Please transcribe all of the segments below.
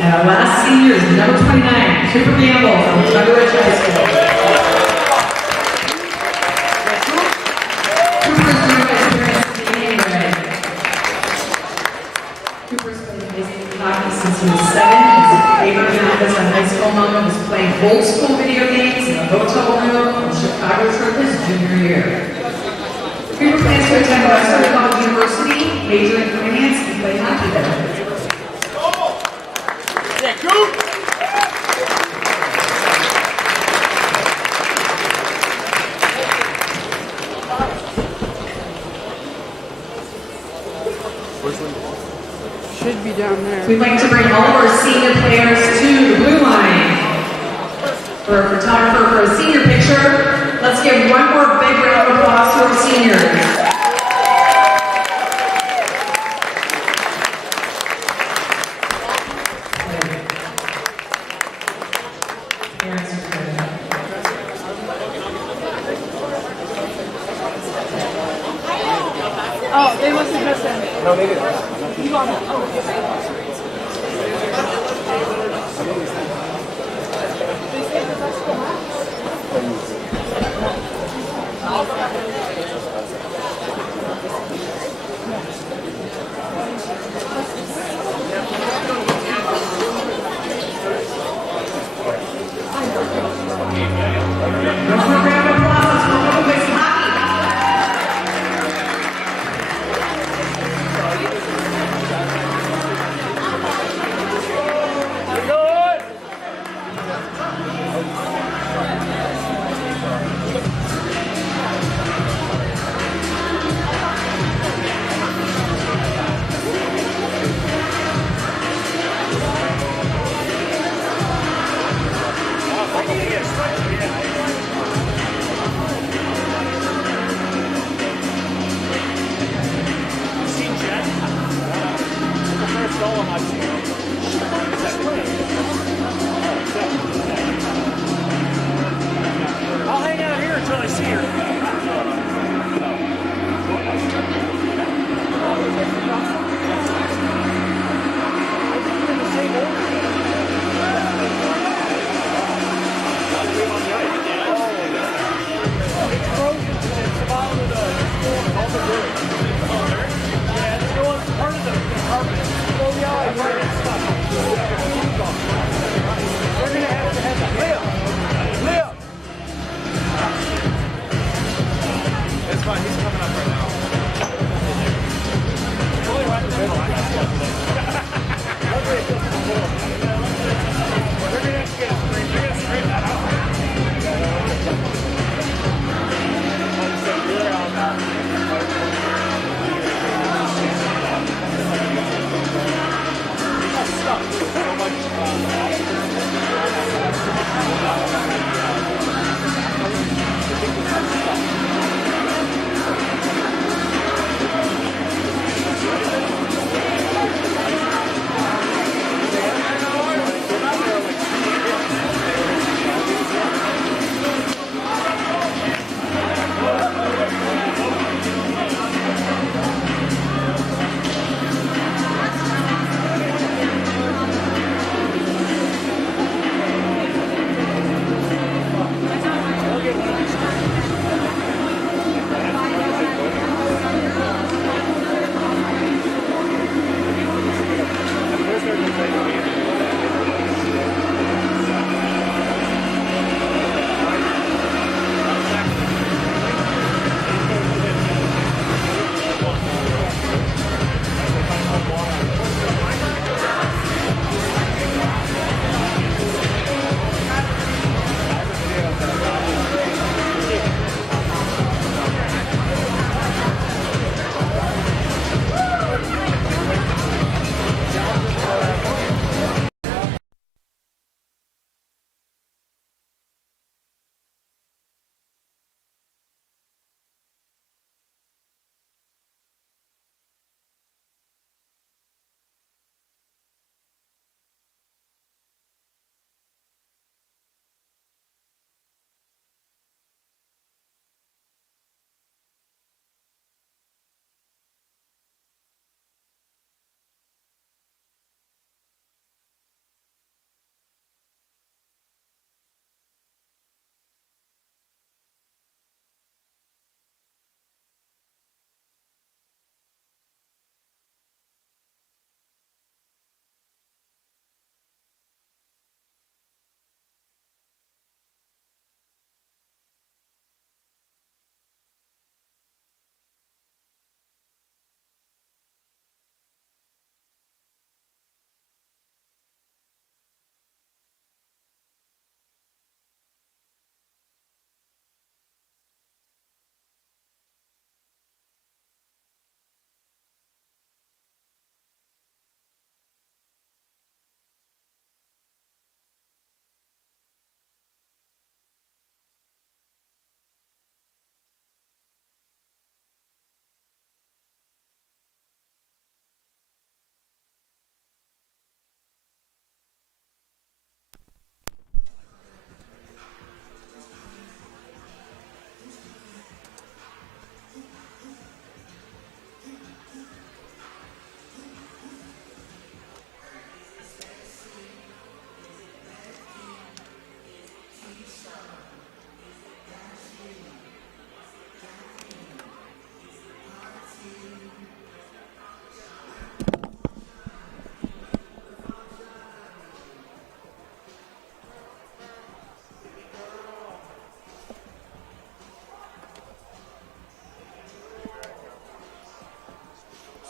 And our last senior is number 29, Cooper Gamble from Thunder Ridge High School. Cooper is joined by his parents, Danny and Ray. Cooper's played high school hockey since he was 7. His favorite habits on high school moment was playing old school video games in a hotel room on Chicago trip his junior year. Cooper plans to attend Western University, major in finance, and play hockey there. Should be down there. We'd like to bring all of our senior players to the blue line for a photographer for a senior picture. Let's give one more big round of applause to our seniors. Oh, they must have missed him. No, they didn't. You got it. Oh.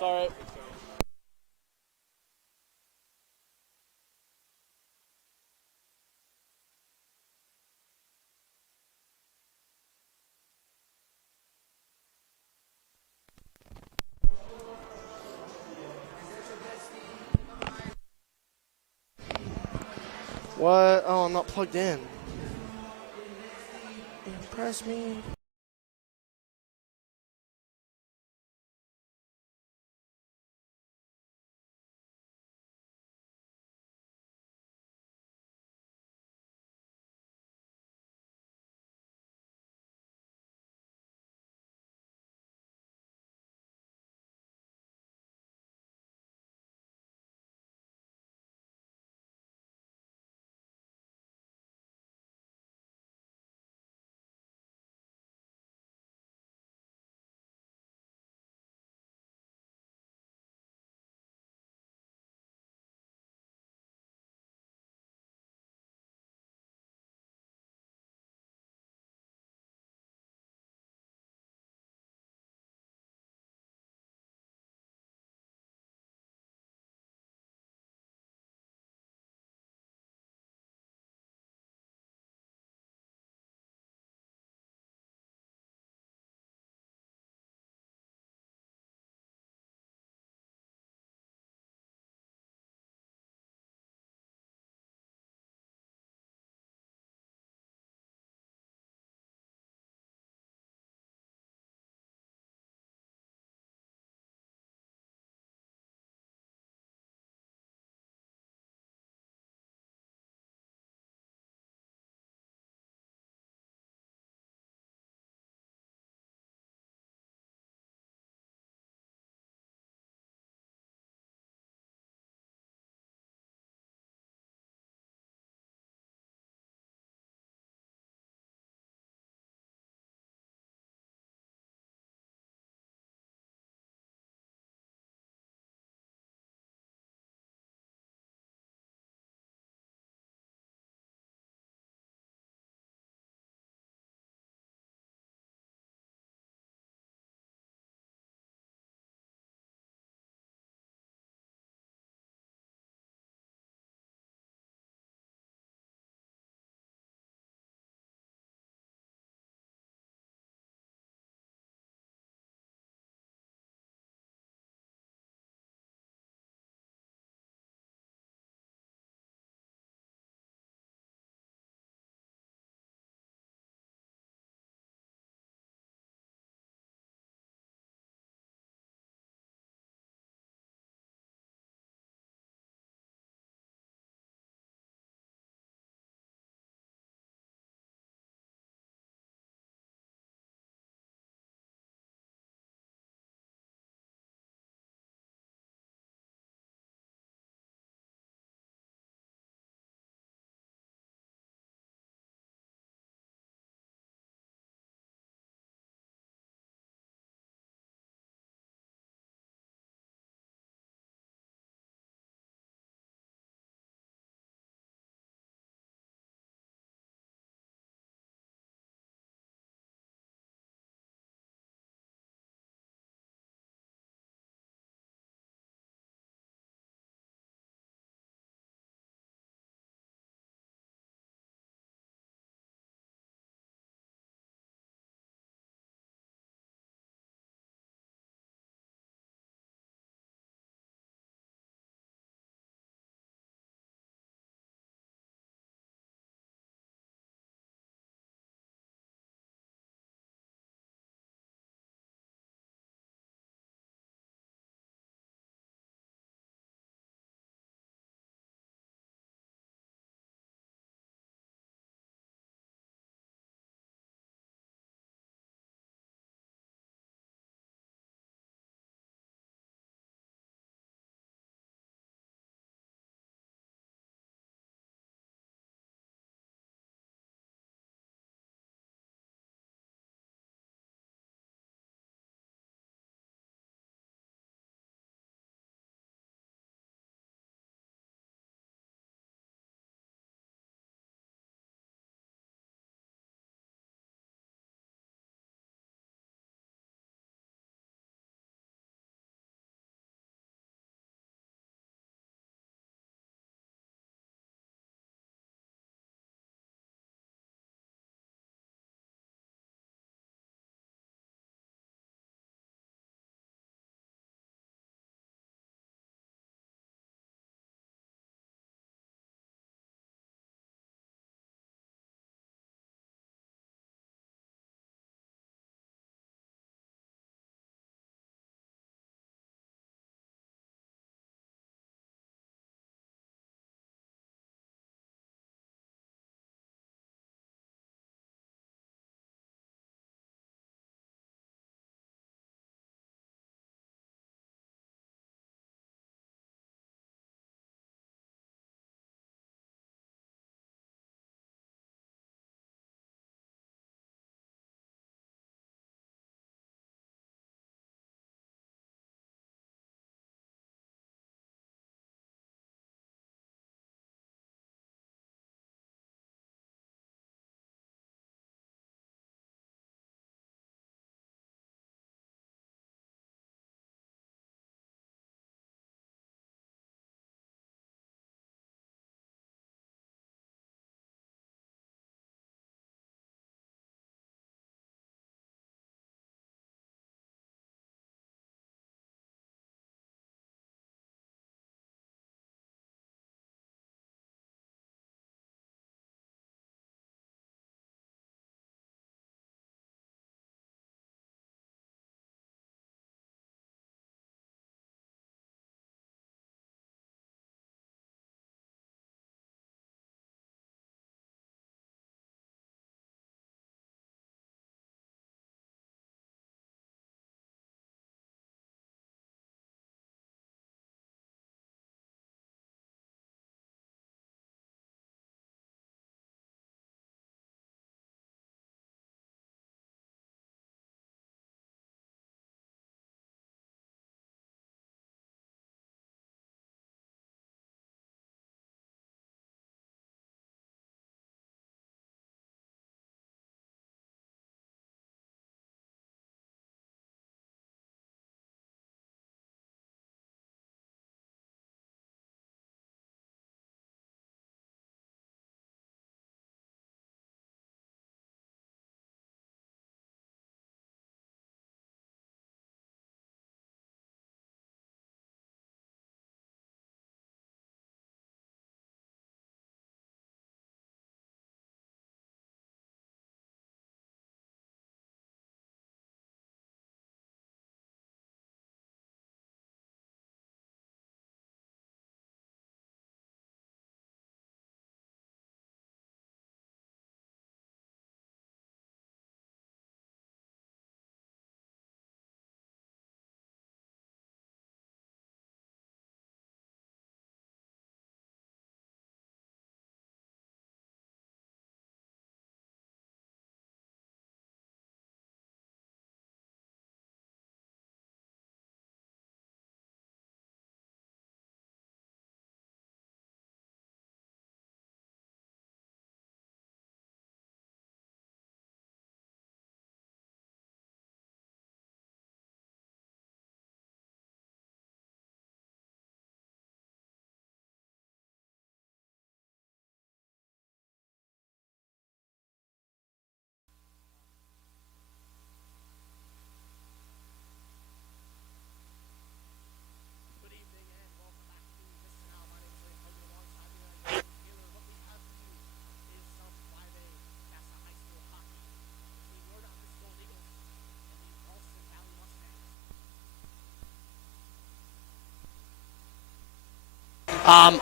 Sorry. What? Oh, I'm not plugged in. Impress me.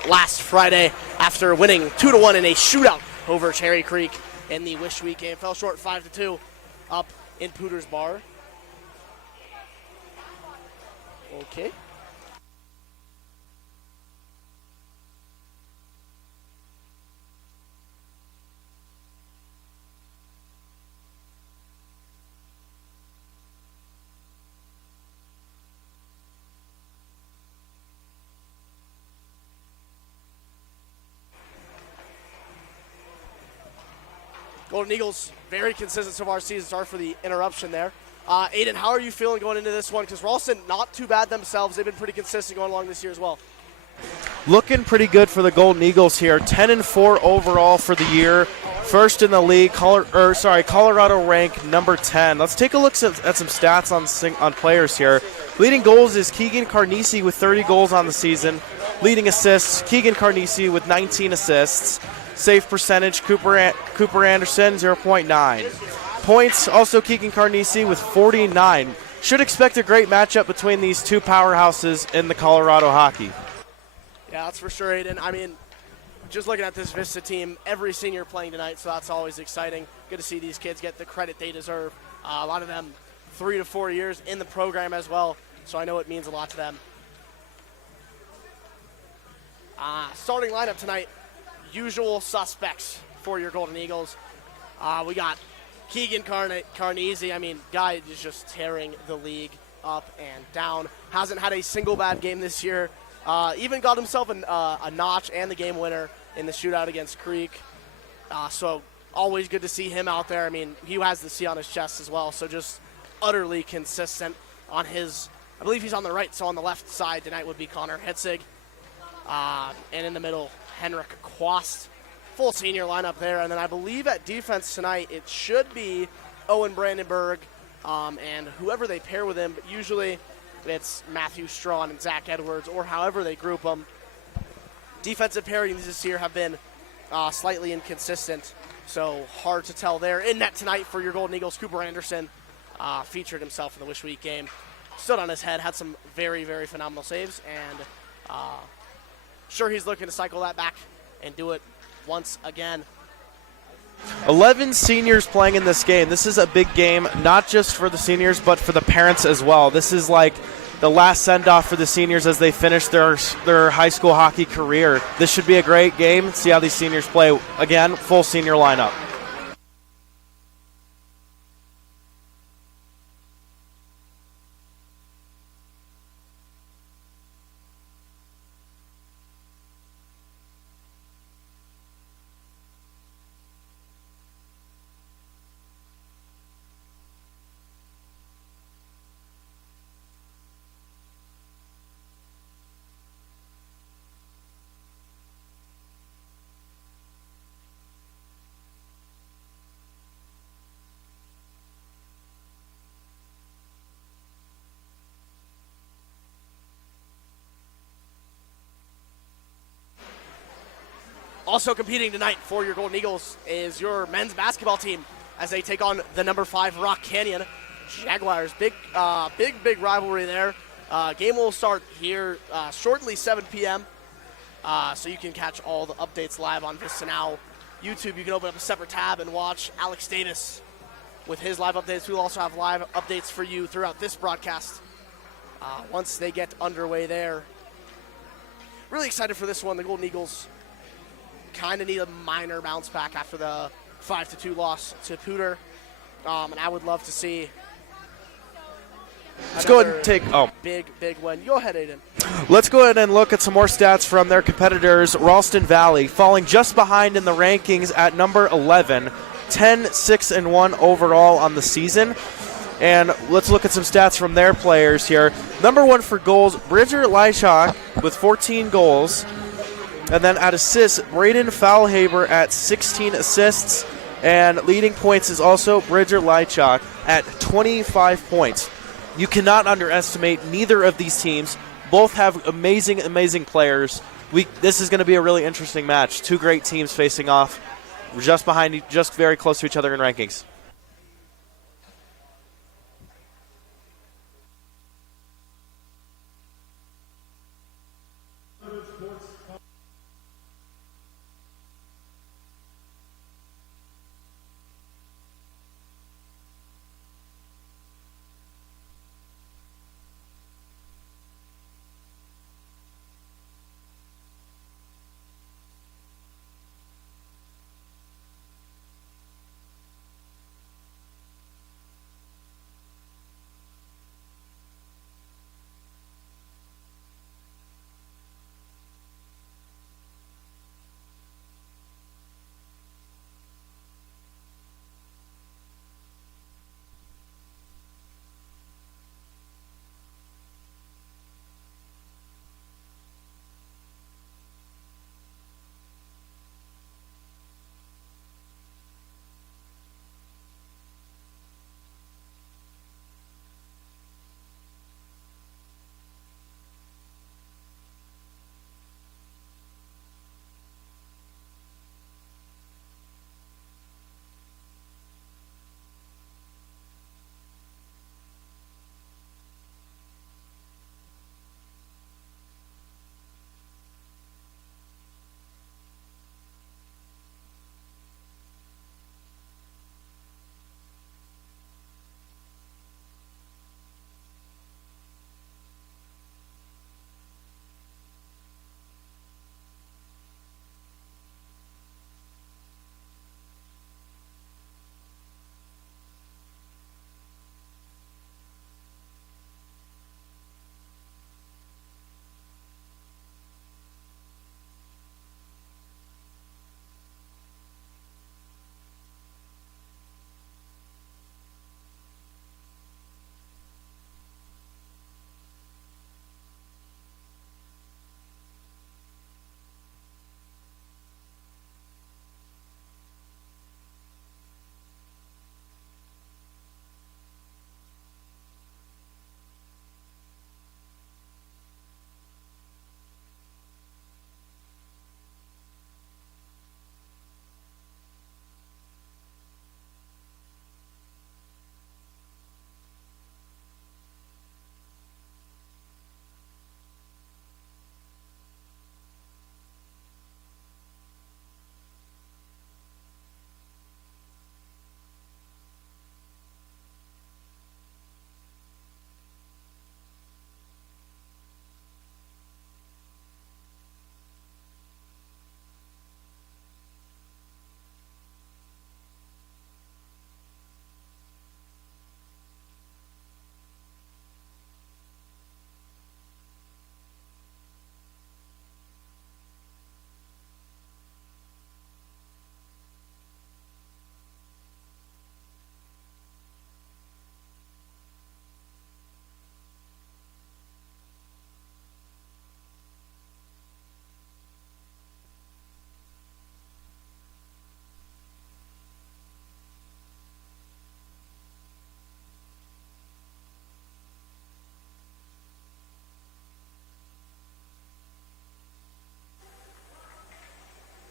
last Friday after winning 2-1 in a shootout over Cherry Creek in the Wish Week game. Fell short 5-2 up in Pooter's Bar. Okay. Golden Eagles, very consistent so far season. Sorry for the interruption there. Aiden, how are you feeling going into this one? Because Ralston, not too bad themselves. They've been pretty consistent going along this year as well. Looking pretty good for the Golden Eagles here. 10-4 overall for the year. First in the league. Colorado ranked number 10. Let's take a look at some stats on players here. Leading goals is Keegan Carnesi with 30 goals on the season. Leading assists, Keegan Carnesi with 19 assists. Save percentage, Cooper Anderson, 0.9. Points, also Keegan Carnesi with 49. Should expect a great matchup between these two powerhouses in the Colorado hockey. Yeah, that's for sure, Aiden. I mean, just looking at this Vista team, every senior playing tonight, so that's always exciting. Good to see these kids get the credit they deserve. A lot of them 3 to 4 years in the program as well, so I know it means a lot to them. Starting lineup tonight. Usual suspects for your Golden Eagles. We got Keegan Carnesi. I mean, guy is just tearing the league up and down. Hasn't had a single bad game this year. Even got himself a notch and the game winner in the shootout against Creek. So always good to see him out there. I mean, he has the C on his chest as well. So just utterly consistent on his, I believe he's on the right. So on the left side tonight would be Connor Hitzig. And in the middle, Henrik Quast. Full senior lineup there. And then I believe at defense tonight, it should be Owen Brandenburg and whoever they pair with him. But usually it's Matthew Strawn and Zach Edwards, or however they group them. Defensive pairings this year have been slightly inconsistent, so hard to tell there. In net tonight for your Golden Eagles, Cooper Anderson featured himself in the Wish Week game. Stood on his head, had some very, very phenomenal saves, and sure he's looking to cycle that back and do it once again. 11 seniors playing in this game. This is a big game, not just for the seniors, but for the parents as well. This is like the last send-off for the seniors as they finish their high school hockey career. This should be a great game. See how these seniors play. Again, full senior lineup. Also competing tonight for your Golden Eagles is your men's basketball team as they take on the number 5 Rock Canyon Jaguars. Big rivalry there. Game will start here shortly, 7 p.m. So you can catch all the updates live on Vista Now. YouTube, you can open up a separate tab and watch Alex Davis with his live updates. We'll also have live updates for you throughout this broadcast once they get underway there. Really excited for this one. The Golden Eagles kind of need a minor bounce back after the 5-2 loss to Pooter. And I would love to see Let's go ahead and take big win. Go ahead, Aiden. Let's go ahead and look at some more stats from their competitors. Ralston Valley falling just behind in the rankings at number 11, 10-6-1 overall on the season. And let's look at some stats from their players here. Number 1 for goals, Bridger Lychak with 14 goals. And then at assists, Braden Fowlhaber at 16 assists. And leading points is also Bridger Lychak at 25 points. You cannot underestimate neither of these teams. Both have amazing, amazing players. This is going to be a really interesting match. Two great teams facing off just very close to each other in rankings.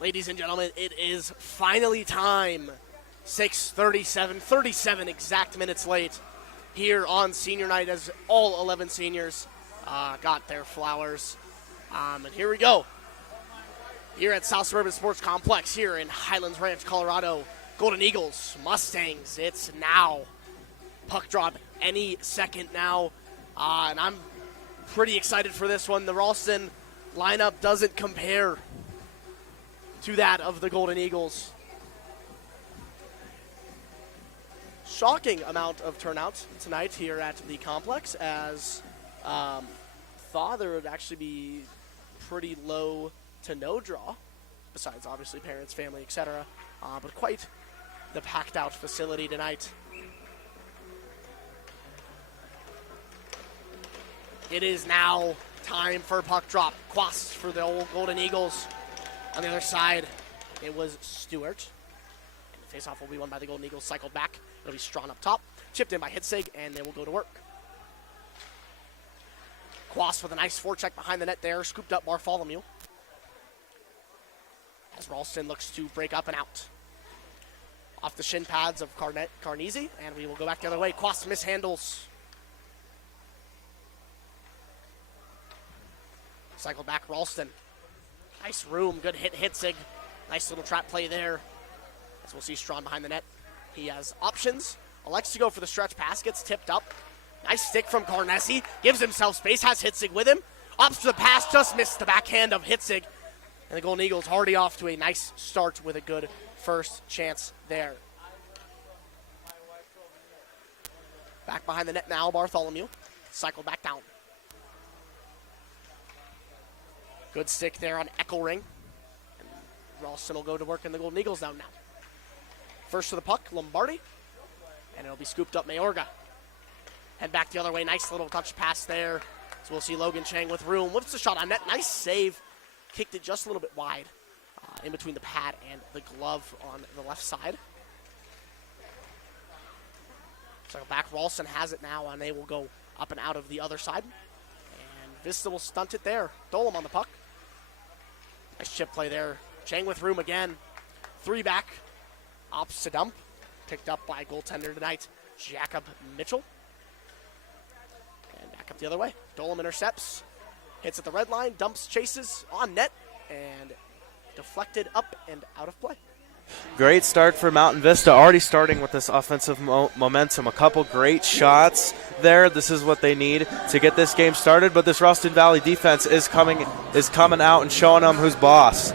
Ladies and gentlemen, it is finally time. 6:37, 37 exact minutes late here on senior night as all 11 seniors got their flowers. And here we go. Here at South Suburban Sports Complex here in Highlands Ranch, Colorado. Golden Eagles, Mustangs, it's now. Puck drop any second now. And I'm pretty excited for this one. The Ralston lineup doesn't compare to that of the Golden Eagles. Shocking amount of turnout tonight here at the complex, as thought there would actually be pretty low to no draw, besides obviously parents, family, etc. But quite the packed out facility tonight. It is now time for puck drop. Quast for the old Golden Eagles. On the other side, it was Stewart. And the faceoff will be won by the Golden Eagles. Cycled back. It'll be Strawn up top. Chipped in by Hitzig, and they will go to work. Quast with a nice forecheck behind the net there. Scooped up Bartholomew. As Ralston looks to break up and out. Off the shin pads of Carnese, and we will go back the other way. Quast mishandles. Cycle back Ralston. Nice room, good hit Hitzig. Nice little trap play there. As we'll see Strawn behind the net. He has options. Elects to go for the stretch pass, gets tipped up. Nice stick from Carnese. Gives himself space, has Hitzig with him. Opts the pass, just missed the backhand of Hitzig. And the Golden Eagles already off to a nice start with a good first chance there. Back behind the net now, Bartholomew. Cycle back down. Good stick there on Eckelring. And Ralston will go to work in the Golden Eagles down now. First to the puck, Lombardi. And it'll be scooped up Mayorga. Head back the other way. Nice little touch pass there. So we'll see Logan Chang with room. Whips the shot on net. Nice save. Kicked it just a little bit wide. In between the pad and the glove on the left side. So back, Ralston has it now, and they will go up and out of the other side. And Vista will stunt it there. Dolam on the puck. Nice chip play there. Chang with room again. 3 back. Ops to dump. Picked up by goaltender tonight, Jacob Mitchell. And back up the other way. Dolam intercepts. Hits at the red line. Dumps, chases on net. And deflected up and out of play. Great start for Mountain Vista, already starting with this offensive momentum. A couple great shots there. This is what they need to get this game started, but this Ralston Valley defense is coming out and showing them who's boss.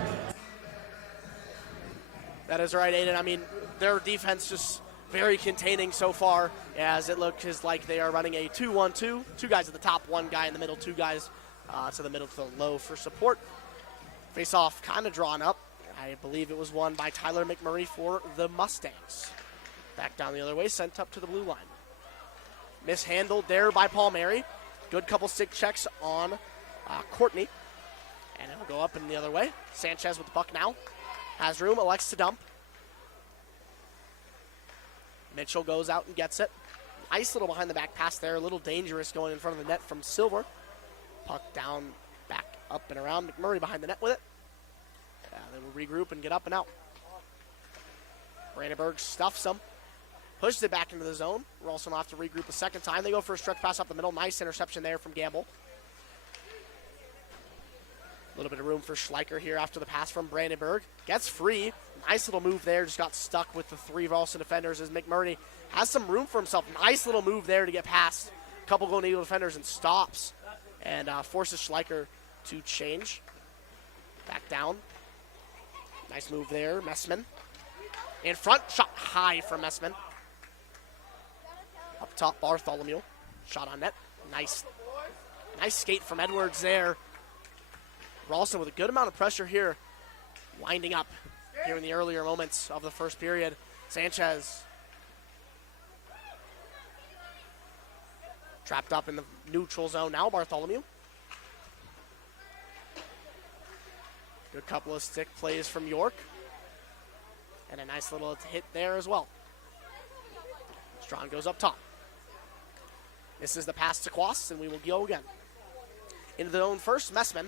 That is right, Aiden. I mean, their defense just very containing so far, as it looks like they are running a 2-1-2. 2 guys at the top, 1 guy in the middle, 2 guys to the middle to the low for support. Face-off kind of drawn up. I believe it was won by Tyler McMurray for the Mustangs. Back down the other way, sent up to the blue line. Mishandled there by Paul Mary. Good couple stick checks on Courtney. And it'll go up and the other way. Sanchez with the puck now. Has room, elects to dump. Mitchell goes out and gets it. Nice little behind the back pass there. A little dangerous going in front of the net from Silver. Puck down, back up and around. McMurray behind the net with it. They will regroup and get up and out. Brandenburg stuffs them. Pushes it back into the zone. Ralston will have to regroup a second time. They go for a stretch pass up the middle. Nice interception there from Gamble. A little bit of room for Schleicher here after the pass from Brandenburg. Gets free. Nice little move there. Just got stuck with the 3 Ralston defenders as McMurray has some room for himself. Nice little move there to get past a couple Golden Eagle defenders and stops. And forces Schleicher to change. Back down. Nice move there, Messman. In front, shot high from Messman. Up top, Bartholomew. Shot on net. Nice skate from Edwards there. Ralston with a good amount of pressure here. Winding up here in the earlier moments of the first period. Sanchez. Trapped up in the neutral zone now, Bartholomew. Good couple of stick plays from York. And a nice little hit there as well. Strawn goes up top. This is the pass to Quast, and we will go again. Into the zone first, Messman.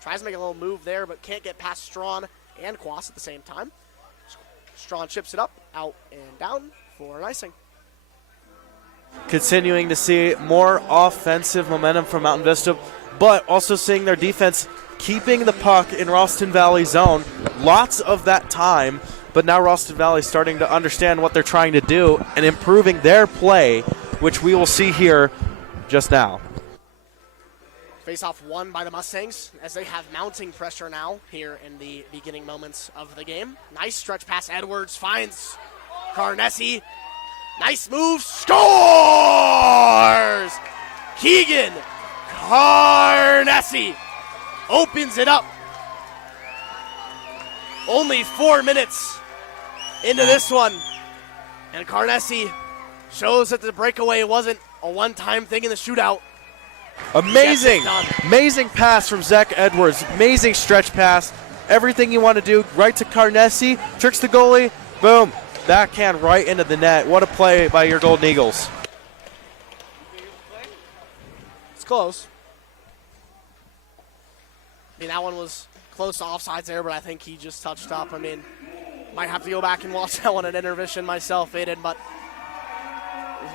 Tries to make a little move there, but can't get past Strawn and Quas at the same time. Strawn chips it up, out and down for an icing. Continuing to see more offensive momentum from Mountain Vista, but also seeing their defense keeping the puck in Ralston Valley zone. Lots of that time, but now Ralston Valley starting to understand what they're trying to do and improving their play, which we will see here just now. Face-off won by the Mustangs as they have mounting pressure now here in the beginning moments of the game. Nice stretch pass. Edwards finds Carnessi. Nice move. Scores! Keegan Carnessi opens it up. Only 4 minutes into this one. And Carnessi shows that the breakaway wasn't a one-time thing in the shootout. Amazing pass from Zach Edwards. Amazing stretch pass. Everything you want to do, right to Carnessi, tricks the goalie, boom. Backhand right into the net. What a play by your Golden Eagles. It's close. I mean, that one was close to offsides there, but I think he just touched up. I mean, might have to go back and watch that one at intermission myself, Aiden, but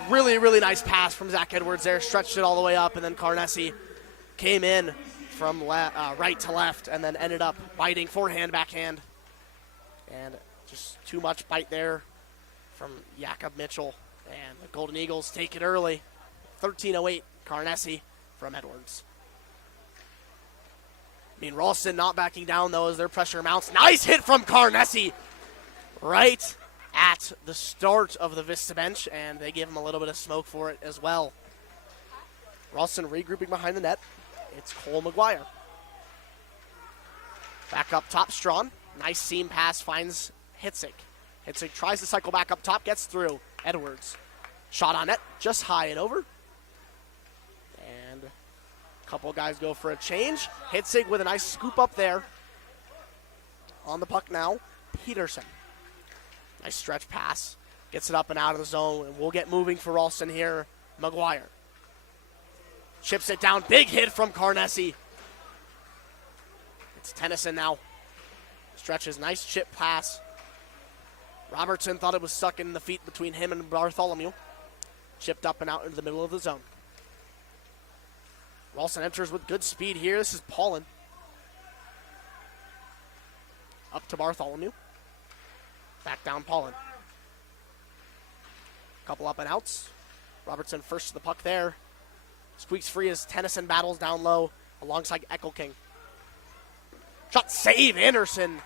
really, really nice pass from Zach Edwards there. Stretched it all the way up, and then Carnessi came in from right to left and then ended up biting forehand, backhand. And just too much bite there from Jakob Mitchell. And the Golden Eagles take it early. 13:08, Carnessi from Edwards. I mean, Ralston not backing down, though, as their pressure mounts. Nice hit from Carnessi right at the start of the Vista bench, and they give him a little bit of smoke for it as well. Ralston regrouping behind the net. It's Cole McGuire. Back up top, Strawn. Nice seam pass, finds Hitzig. Hitzig tries to cycle back up top, gets through. Edwards. Shot on net, just high and over. And a couple guys go for a change. Hitzig with a nice scoop up there. On the puck now, Peterson. Nice stretch pass. Gets it up and out of the zone, and we'll get moving for Ralston here. McGuire. Chips it down. Big hit from Carnessi. It's Tennyson now. Stretches. Nice chip pass. Robertson thought it was stuck in the feet between him and Bartholomew. Chipped up and out into the middle of the zone. Ralston enters with good speed here. This is Paulin. Up to Bartholomew. Back down Paulin. Couple up and outs. Robertson first to the puck there. Squeaks free as Tennyson battles down low alongside Eckelking. Shot save, Anderson.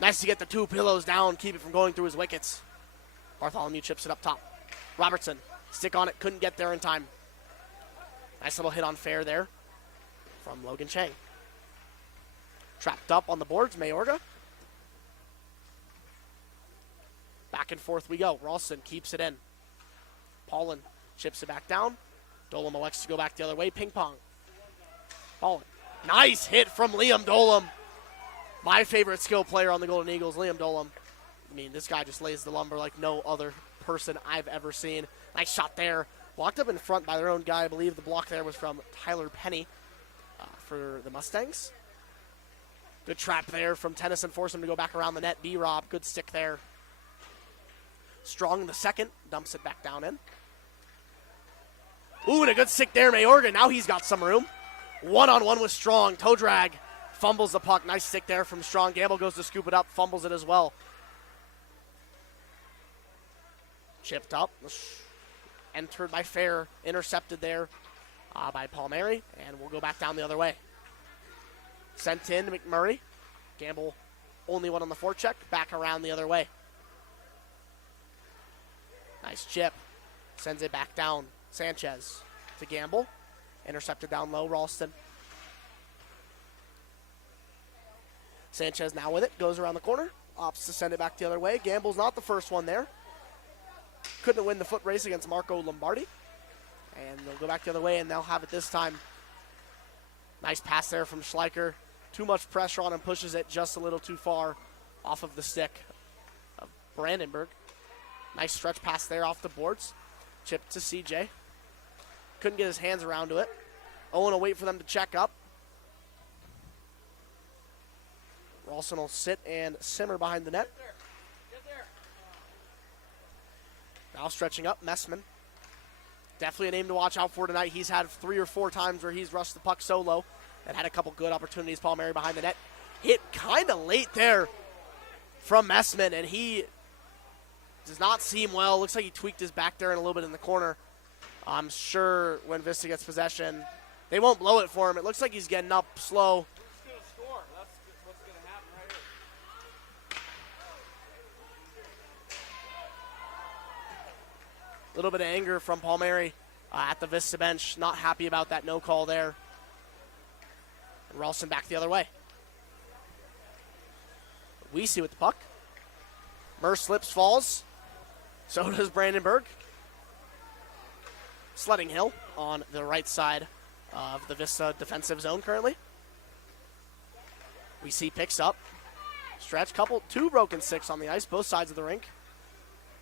Nice to get the two pillows down, keep it from going through his wickets. Bartholomew chips it up top. Robertson, stick on it, couldn't get there in time. Nice little hit on fair there from Logan Chang. Trapped up on the boards, Mayorga. Back and forth we go. Ralston keeps it in. Paulin chips it back down. Dolam elects to go back the other way. Ping pong. Paulin. Nice hit from Liam Dolam. My favorite skill player on the Golden Eagles, Liam Dolam. I mean, this guy just lays the lumber like no other person I've ever seen. Nice shot there. Blocked up in front by their own guy. I believe the block there was from Tyler Penny for the Mustangs. Good trap there from Tennyson. Forced him to go back around the net. B-Rob, good stick there. Strong in the second. Dumps it back down in. Ooh, and a good stick there, Mayorga. Now he's got some room. One-on-one with Strong. Toe drag. Fumbles the puck. Nice stick there from Strong. Gamble goes to scoop it up. Fumbles it as well. Chipped up. Entered by Fair. Intercepted there by Palmieri. And we'll go back down the other way. Sent in to McMurray. Gamble only one on the forecheck. Back around the other way. Nice chip. Sends it back down. Sanchez to Gamble. Intercepted down low. Ralston. Sanchez now with it. Goes around the corner. Opts to send it back the other way. Gamble's not the first one there. Couldn't win the foot race against Marco Lombardi. And they'll go back the other way, and they'll have it this time. Nice pass there from Schleicher. Too much pressure on him. Pushes it just a little too far off of the stick of Brandenburg. Nice stretch pass there off the boards. Chip to CJ. Couldn't get his hands around to it. Owen will wait for them to check up. Ralston will sit and simmer behind the net. Now stretching up, Messman. Definitely a name to watch out for tonight. He's had 3 or 4 times where he's rushed the puck solo and had a couple good opportunities. Palmieri behind the net. Hit kind of late there from Messman, and he does not seem well. Looks like he tweaked his back there and a little bit in the corner. I'm sure when Vista gets possession, they won't blow it for him. It looks like he's getting up slow. Who's going to score? That's what's going to happen right here. A little bit of anger from Palmieri at the Vista bench. Not happy about that no call there. And Ralston back the other way. We see with the puck. Murr slips, falls. So does Brandenburg. Sledding Hill on the right side of the Vista defensive zone currently. We see picks up. Stretch, 2 broken sticks on the ice, both sides of the rink.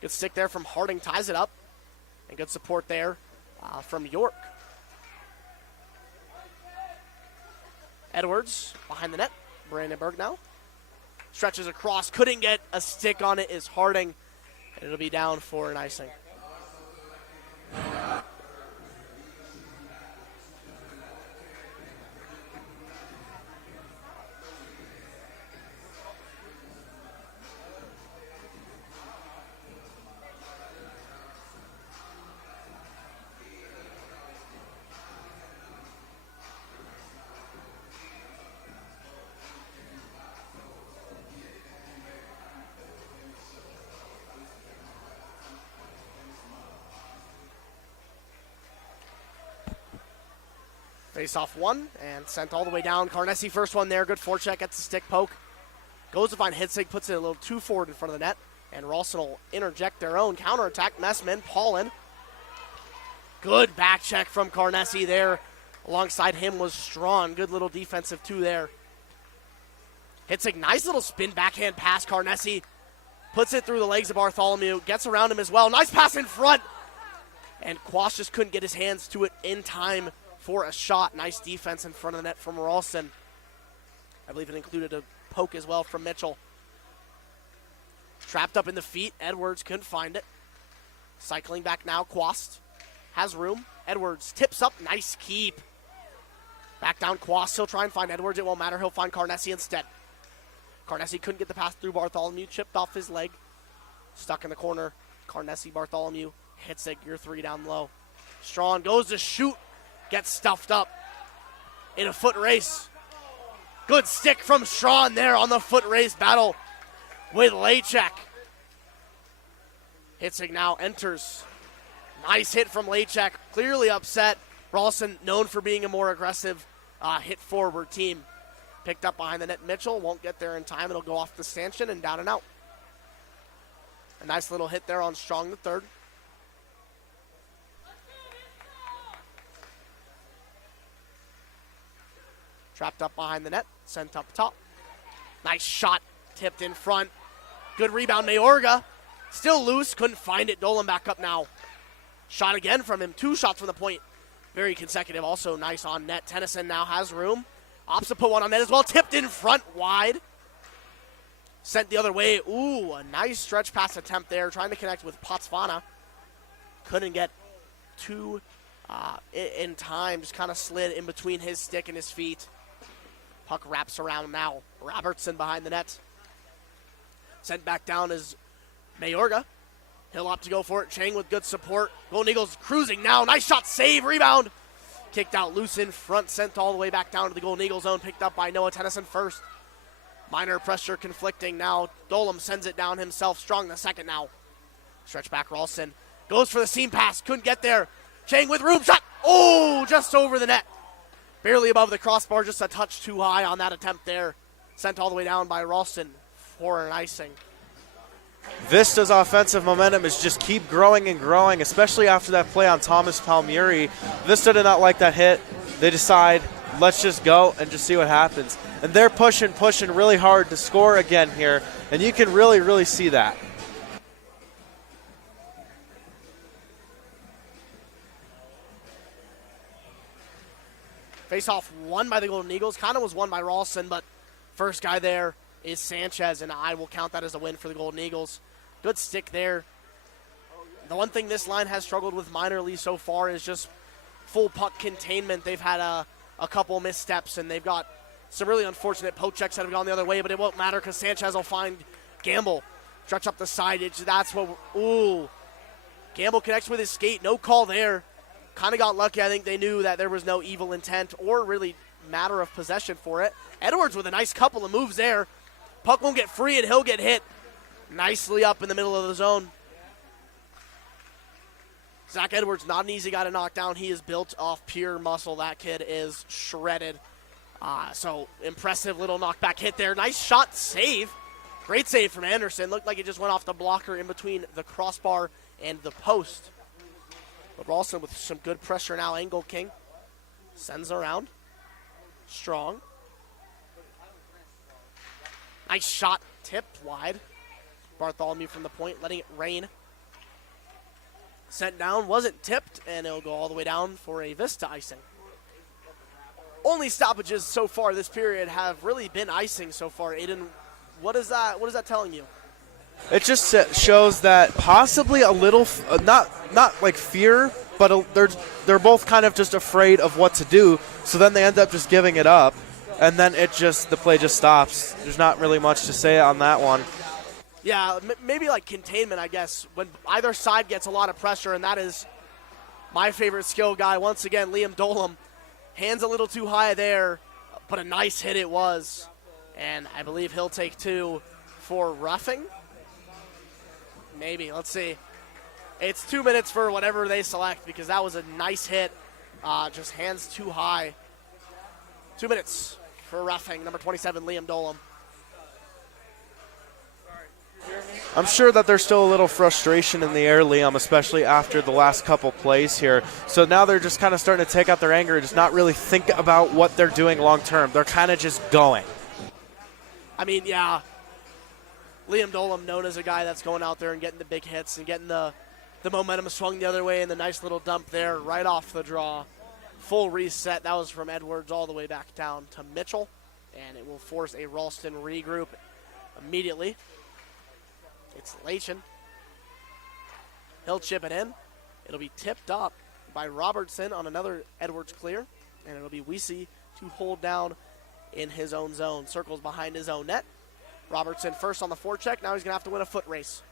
Good stick there from Harding, ties it up. And good support there from York. Edwards behind the net. Brandenburg now. Stretches across, couldn't get a stick on it, is Harding. And it'll be down for an icing. Face off one and sent all the way down. Carnessi first one there. Good forecheck. Gets the stick poke. Goes to find Hitzig. Puts it a little too forward in front of the net. And Ralston will interject their own counterattack. Messman, Paulin. Good back check from Carnessi there. Alongside him was Strawn. Good little defensive two there. Hitzig, nice little spin backhand pass. Carnessi puts it through the legs of Bartholomew. Gets around him as well. Nice pass in front. And Quash just couldn't get his hands to it in time for a shot. Nice defense in front of the net from Ralston. I believe it included a poke as well from Mitchell. Trapped up in the feet. Edwards couldn't find it. Cycling back now. Quast has room. Edwards tips up. Nice keep. Back down Quast. He'll try and find Edwards. It won't matter. He'll find Carnessi instead. Carnessi couldn't get the pass through Bartholomew. Chipped off his leg. Stuck in the corner. Carnessi, Bartholomew. Hitzig, your 3 down low. Strawn goes to shoot. Gets stuffed up in a foot race. Good stick from Strawn there on the foot race battle with Lachek. Hitzig now enters. Nice hit from Lachek. Clearly upset. Ralston known for being a more aggressive hit forward team. Picked up behind the net. Mitchell won't get there in time. It'll go off the stanchion and down and out. A nice little hit there on Strong the third. Trapped up behind the net, sent up top. Nice shot, tipped in front. Good rebound, Mayorga. Still loose, couldn't find it. Dolan back up now. Shot again from him, 2 shots from the point. Very consecutive, also nice on net. Tennyson now has room. Opsa put one on net as well, tipped in front, wide. Sent the other way. Ooh, a nice stretch pass attempt there, trying to connect with Potsvana. Couldn't get two in time, just kind of slid in between his stick and his feet. Puck wraps around now. Robertson behind the net. Sent back down is Mayorga. He'll opt to go for it. Chang with good support. Golden Eagles cruising now. Nice shot, save, rebound. Kicked out loose in front, sent all the way back down to the Golden Eagle zone. Picked up by Noah Tennyson first. Minor pressure conflicting now. Dolan sends it down himself. Strong the second now. Stretch back Ralston. Goes for the seam pass. Couldn't get there. Chang with room shot. Oh, just over the net. Barely above the crossbar, just a touch too high on that attempt there. Sent all the way down by Ralston for an icing. Vista's offensive momentum is just keep growing and growing, especially after that play on Thomas Palmieri. Vista did not like that hit. They decide, let's just go and just see what happens. And they're pushing really hard to score again here, and you can really see that. Face-off won by the Golden Eagles. Kind of was won by Ralston, but first guy there is Sanchez, and I will count that as a win for the Golden Eagles. Good stick there. The one thing this line has struggled with minorly so far is just full puck containment. They've had a couple missteps, and they've got some really unfortunate poke checks that have gone the other way, but it won't matter because Sanchez will find Gamble. Stretch up the side edge. That's what, ooh. Gamble connects with his skate. No call there. Kind of got lucky. I think they knew that there was no evil intent or really matter of possession for it. Edwards with a nice couple of moves there. Puck won't get free, and he'll get hit nicely up in the middle of the zone. Zach Edwards, not an easy guy to knock down. He is built off pure muscle. That kid is shredded. So impressive little knockback hit there. Nice shot save. Great save from Anderson. Looked like it just went off the blocker in between the crossbar and the post. But Ralston with some good pressure now. Angle King sends around. Strong. Nice shot, tipped wide. Bartholomew from the point, letting it rain. Sent down, wasn't tipped, and it'll go all the way down for a Vista icing. Only stoppages so far this period have really been icing so far. Aiden, what is that telling you? It just shows that possibly a little, not like fear, but they're both kind of just afraid of what to do. So then they end up just giving it up, and then the play just stops. There's not really much to say on that one. Yeah, maybe like containment, I guess, when either side gets a lot of pressure, and that is my favorite skill guy. Once again, Liam Dolam, hands a little too high there, but a nice hit it was. And I believe he'll take 2 for roughing. Maybe, let's see. It's 2 minutes for whatever they select because that was a nice hit, just hands too high. 2 minutes for roughing, number 27, Liam Dolam. I'm sure that there's still a little frustration in the air, Liam, especially after the last couple plays here. So now they're just kind of starting to take out their anger and just not really think about what they're doing long term. They're kind of just going. I mean, yeah, Liam Dolam known as a guy that's going out there and getting the big hits and getting the momentum swung the other way, and the nice little dump there right off the draw. Full reset. That was from Edwards all the way back down to Mitchell, and it will force a Ralston regroup immediately. It's Lachin. He'll chip it in. It'll be tipped up by Robertson on another Edwards clear, and it'll be Weesey to hold down in his own zone. Circles behind his own net. Robertson first on the forecheck. Now he's going to have to win a foot race.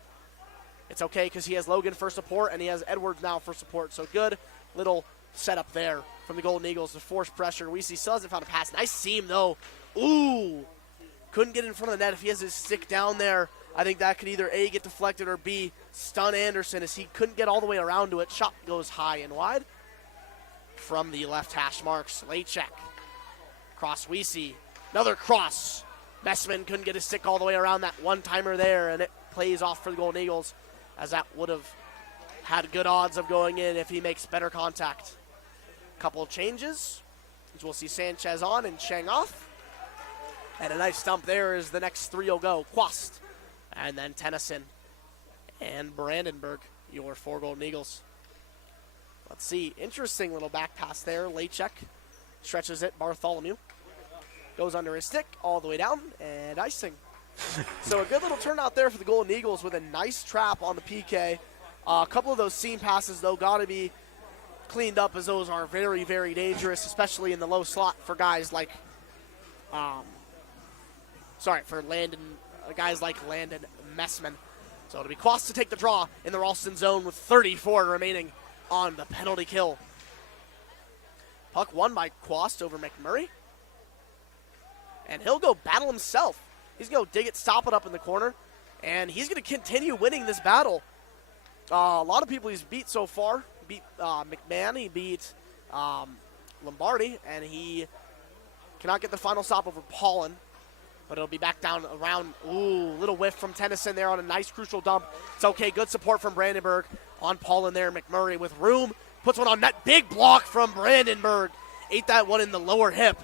It's okay because he has Logan for support, and he has Edwards now for support. So good little setup there from the Golden Eagles to force pressure. Weesey still hasn't found a pass. Nice seam, though. Ooh. Couldn't get in front of the net. If he has his stick down there, I think that could either A, get deflected, or B, stun Anderson as he couldn't get all the way around to it. Shot goes high and wide from the left hash marks. Late check. Cross Weesey. Another cross. Messman couldn't get his stick all the way around that one-timer there, and it plays off for the Golden Eagles, as that would have had good odds of going in if he makes better contact. Couple of changes, as we'll see Sanchez on and Cheng off. And a nice stump there as the next 3 will go. Quast, and then Tennyson and Brandenburg, your 4 Golden Eagles. Let's see, interesting little back pass there. Late check, stretches it, Bartholomew. Goes under his stick all the way down, and icing. So a good little turnout there for the Golden Eagles with a nice trap on the PK. A couple of those seam passes, though, got to be cleaned up, as those are very, very dangerous, especially in the low slot for guys like, guys like Landon Messman. So it'll be Quast to take the draw in the Ralston zone with 34 remaining on the penalty kill. Puck won by Quast over McMurray. And he'll go battle himself. He's going to dig it, stop it up in the corner, and he's going to continue winning this battle. A lot of people he's beat so far. Beat McMahon, he beat Lombardi, and he cannot get the final stop over Paulin. But it'll be back down around, little whiff from Tennyson there on a nice crucial dump. It's okay, good support from Brandenburg on Paulin there. McMurray with room, puts one on net. Big block from Brandenburg. Ate that one in the lower hip.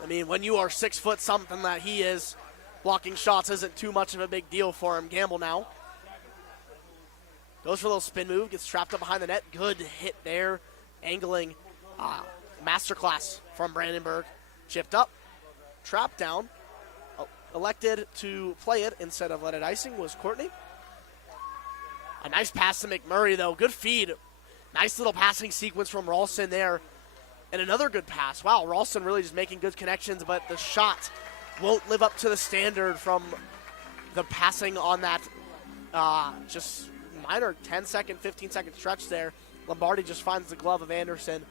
I mean, when you are 6 foot something that he is, blocking shots isn't too much of a big deal for him. Gamble now. Goes for a little spin move, gets trapped up behind the net. Good hit there. Angling masterclass from Brandenburg. Chipped up. trap down. Elected to play it instead of let it icing was Courtney. A nice pass to McMurray, though. Good feed. Nice little passing sequence from Ralston there. And another good pass. Wow, Ralston really just making good connections, but the shot won't live up to the standard from the passing on that just minor 10-second, 15-second stretch there. Lombardi just finds the glove of Anderson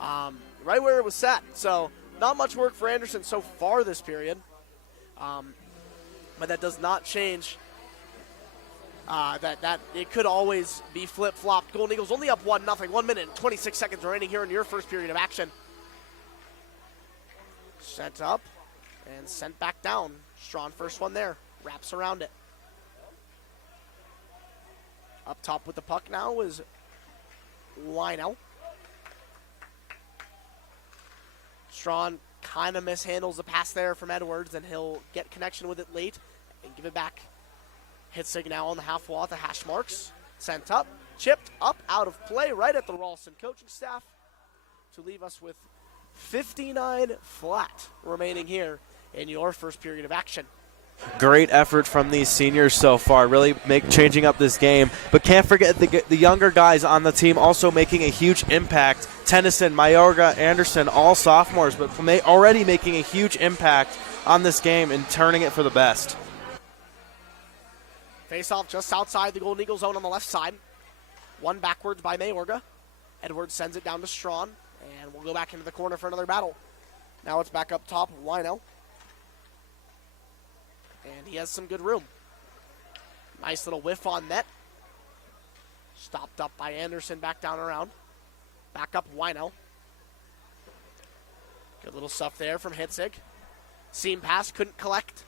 right where it was set. So not much work for Anderson so far this period. But that does not change that it could always be flip-flopped. Golden Eagles only up 1-0. 1 minute and 26 seconds remaining here in your first period of action. Sent up and sent back down. Strawn first one there. Wraps around it. Up top with the puck now is Lino. Strawn kind of mishandles the pass there from Edwards, and he'll get connection with it late and give it back. Hitzig now on the half wall at the hash marks. Sent up, chipped up, out of play, right at the Ralston coaching staff to leave us with 59 flat remaining here in your first period of action. Great effort from these seniors so far, really changing up this game. But can't forget the younger guys on the team also making a huge impact. Tennyson, Mayorga, Anderson, all sophomores, but already making a huge impact on this game and turning it for the best. Face-off just outside the Golden Eagle zone on the left side. One backwards by Mayorga. Edwards sends it down to Strawn, and we'll go back into the corner for another battle. Now it's back up top, Lino. And he has some good room. Nice little whiff on net. Stopped up by Anderson, back down around. Back up Wino. Good little stuff there from Hitzig. Seam pass, couldn't collect.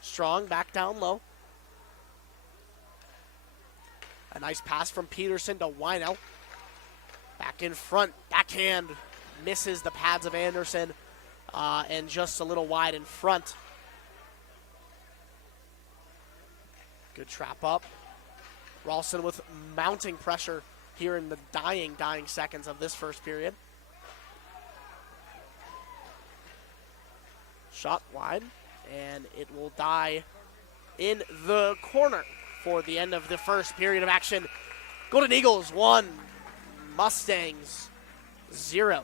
Strong, back down low. A nice pass from Peterson to Wino. Back in front, backhand. Misses the pads of Anderson. And just a little wide in front. Good trap up. Ralston with mounting pressure here in the dying seconds of this first period. Shot wide, and it will die in the corner for the end of the first period of action. Golden Eagles 1, Mustangs 0.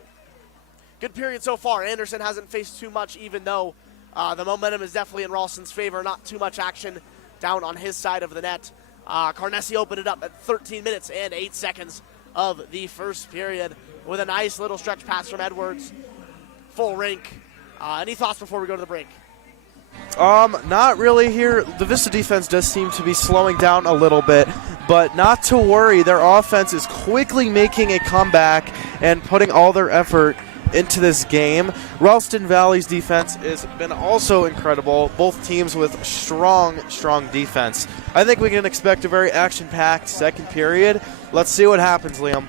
Good period so far. Anderson hasn't faced too much, even though the momentum is definitely in Ralston's favor. Not too much action down on his side of the net. Carnessi opened it up at 13 minutes and 8 seconds of the first period with a nice little stretch pass from Edwards. Full rink. Any thoughts before we go to the break? Not really here. The Vista defense does seem to be slowing down a little bit, but not to worry. Their offense is quickly making a comeback and putting all their effort into this game. Ralston Valley's defense has been also incredible. Both teams with strong defense. I think we can expect a very action-packed second period. Let's see what happens, Liam.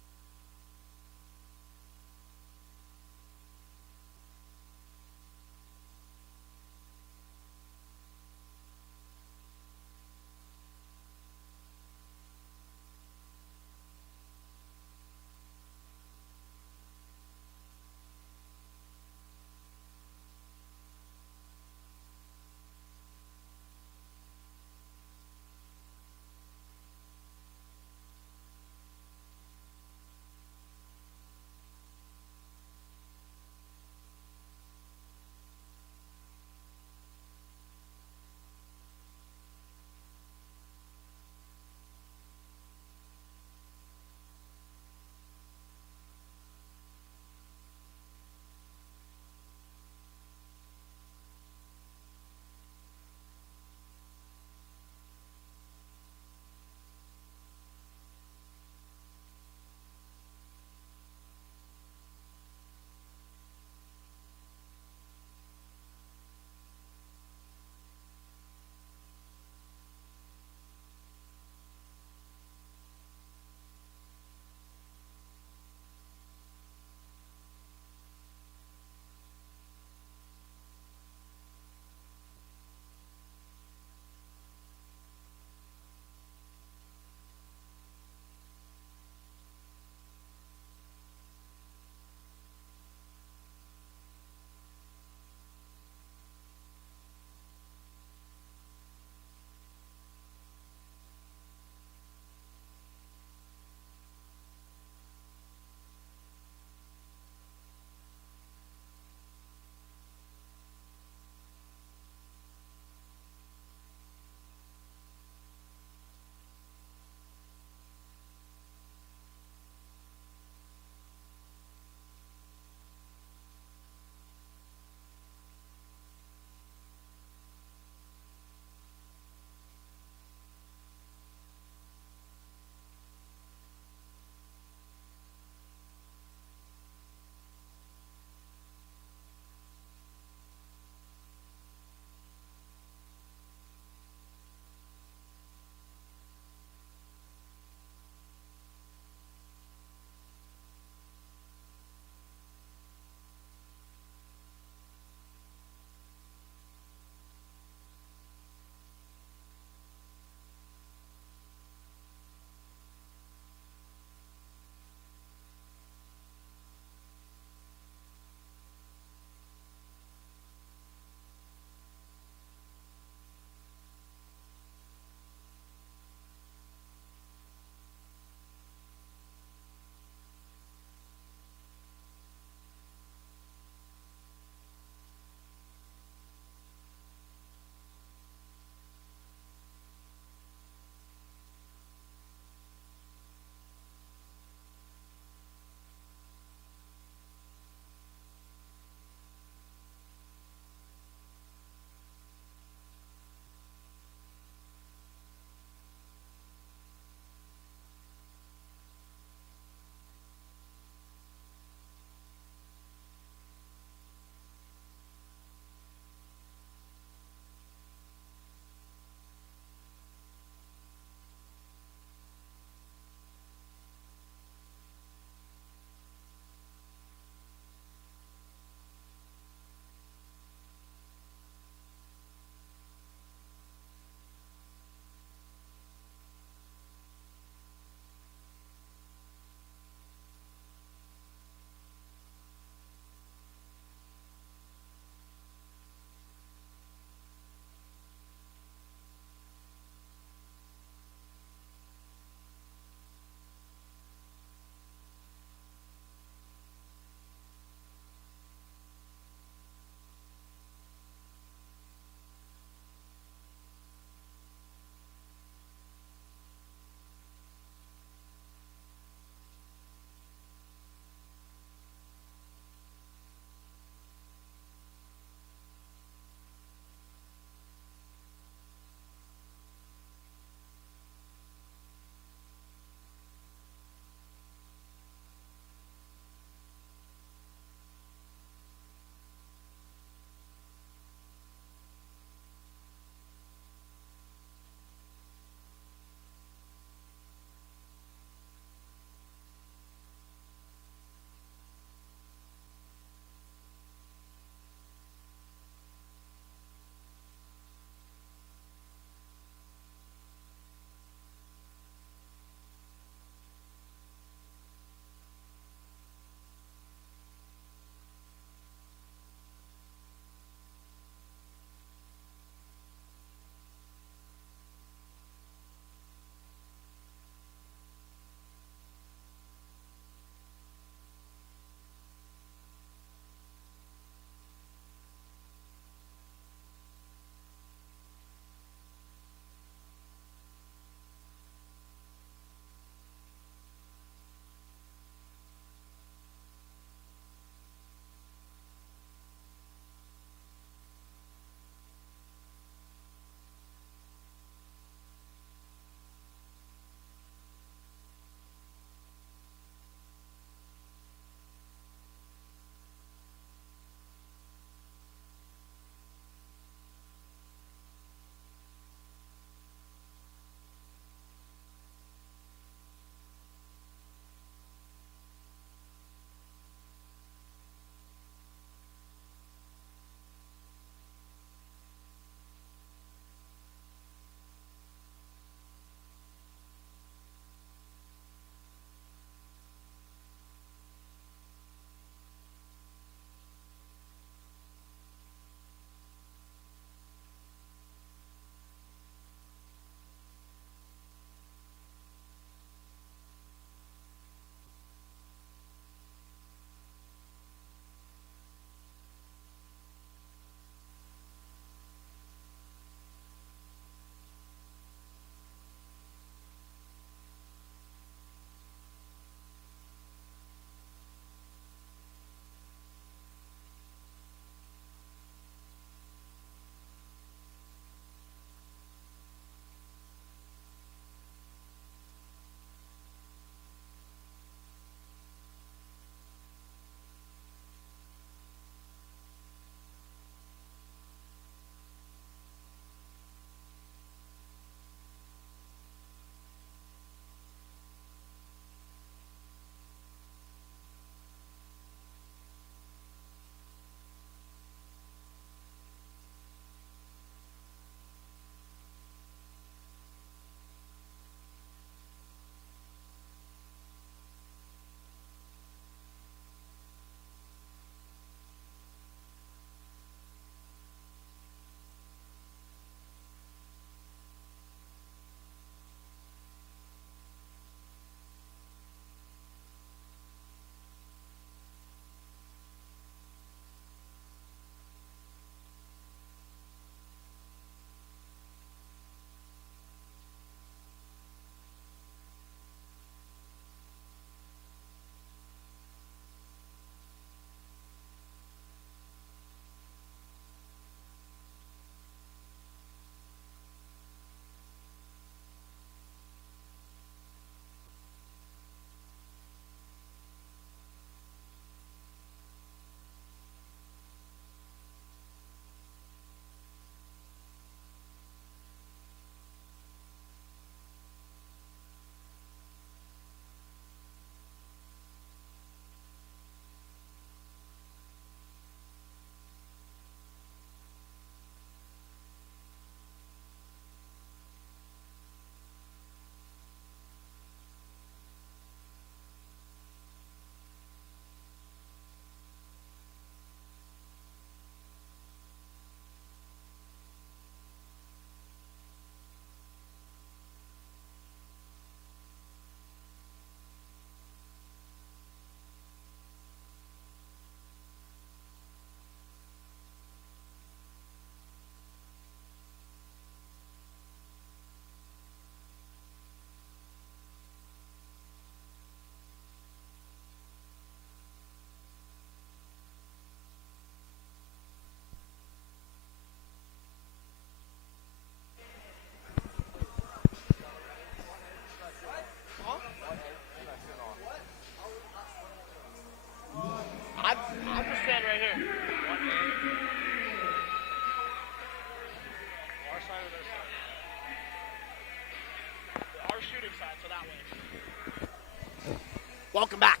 Welcome back.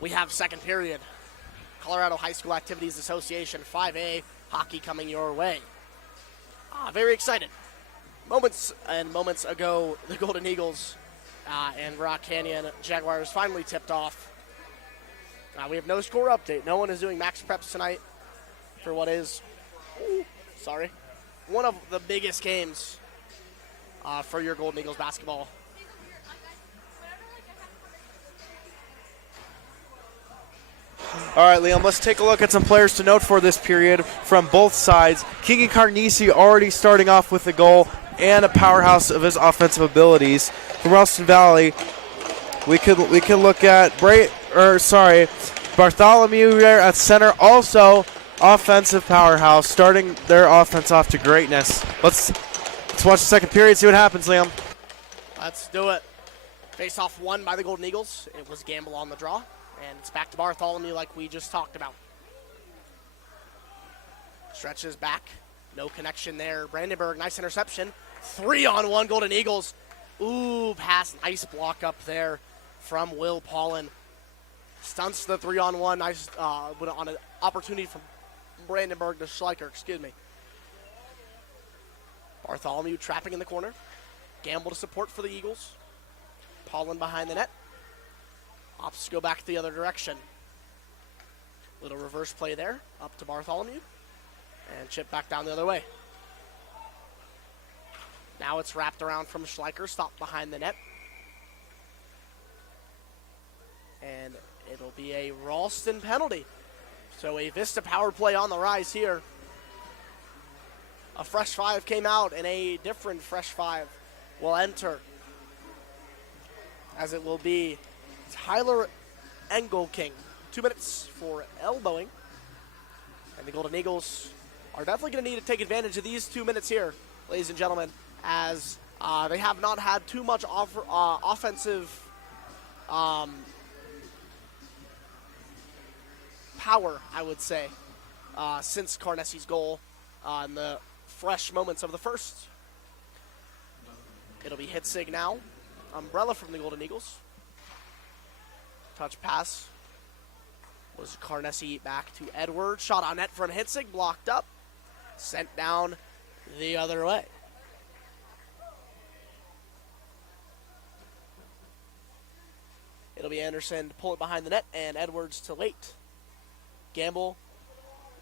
We have second period. Colorado High School Activities Association 5A hockey coming your way. Very excited. Moments ago, the Golden Eagles and Rock Canyon Jaguars finally tipped off. We have no score update. No one is doing max preps tonight for what is, one of the biggest games for your Golden Eagles basketball. All right, Liam, let's take a look at some players to note for this period from both sides. Keegan Carnesi already starting off with a goal and a powerhouse of his offensive abilities. From Ralston Valley, we could look at Bartholomew there at center, also offensive powerhouse, starting their offense off to greatness. Let's watch the second period, see what happens, Liam. Let's do it. Face-off won by the Golden Eagles. It was Gamble on the draw, and it's back to Bartholomew like we just talked about. Stretches back, no connection there. Brandenburg, nice interception. 3-on-1 Golden Eagles. Ooh, pass, nice block up there from Will Paulin. Stunts the 3-on-1, nice on an opportunity from Brandenburg to Schleicher, Bartholomew trapping in the corner. Gamble to support for the Eagles. Paulin behind the net. Ops go back the other direction. Little reverse play there, up to Bartholomew. And chip back down the other way. Now it's wrapped around from Schleicher, stopped behind the net. And it'll be a Ralston penalty. So a Vista power play on the rise here. A fresh five came out, and a different fresh five will enter. As it will be Tyler Engelking. 2 minutes for elbowing. And the Golden Eagles are definitely going to need to take advantage of these 2 minutes here, ladies and gentlemen, as they have not had too much offensive power, I would say, since Carnesi's goal in the fresh moments of the first. It'll be Hitzig now. Umbrella from the Golden Eagles. Touch pass was Carnesi back to Edwards. Shot on net from Hitzig, blocked up. Sent down the other way. It'll be Anderson to pull it behind the net and Edwards to late. Gamble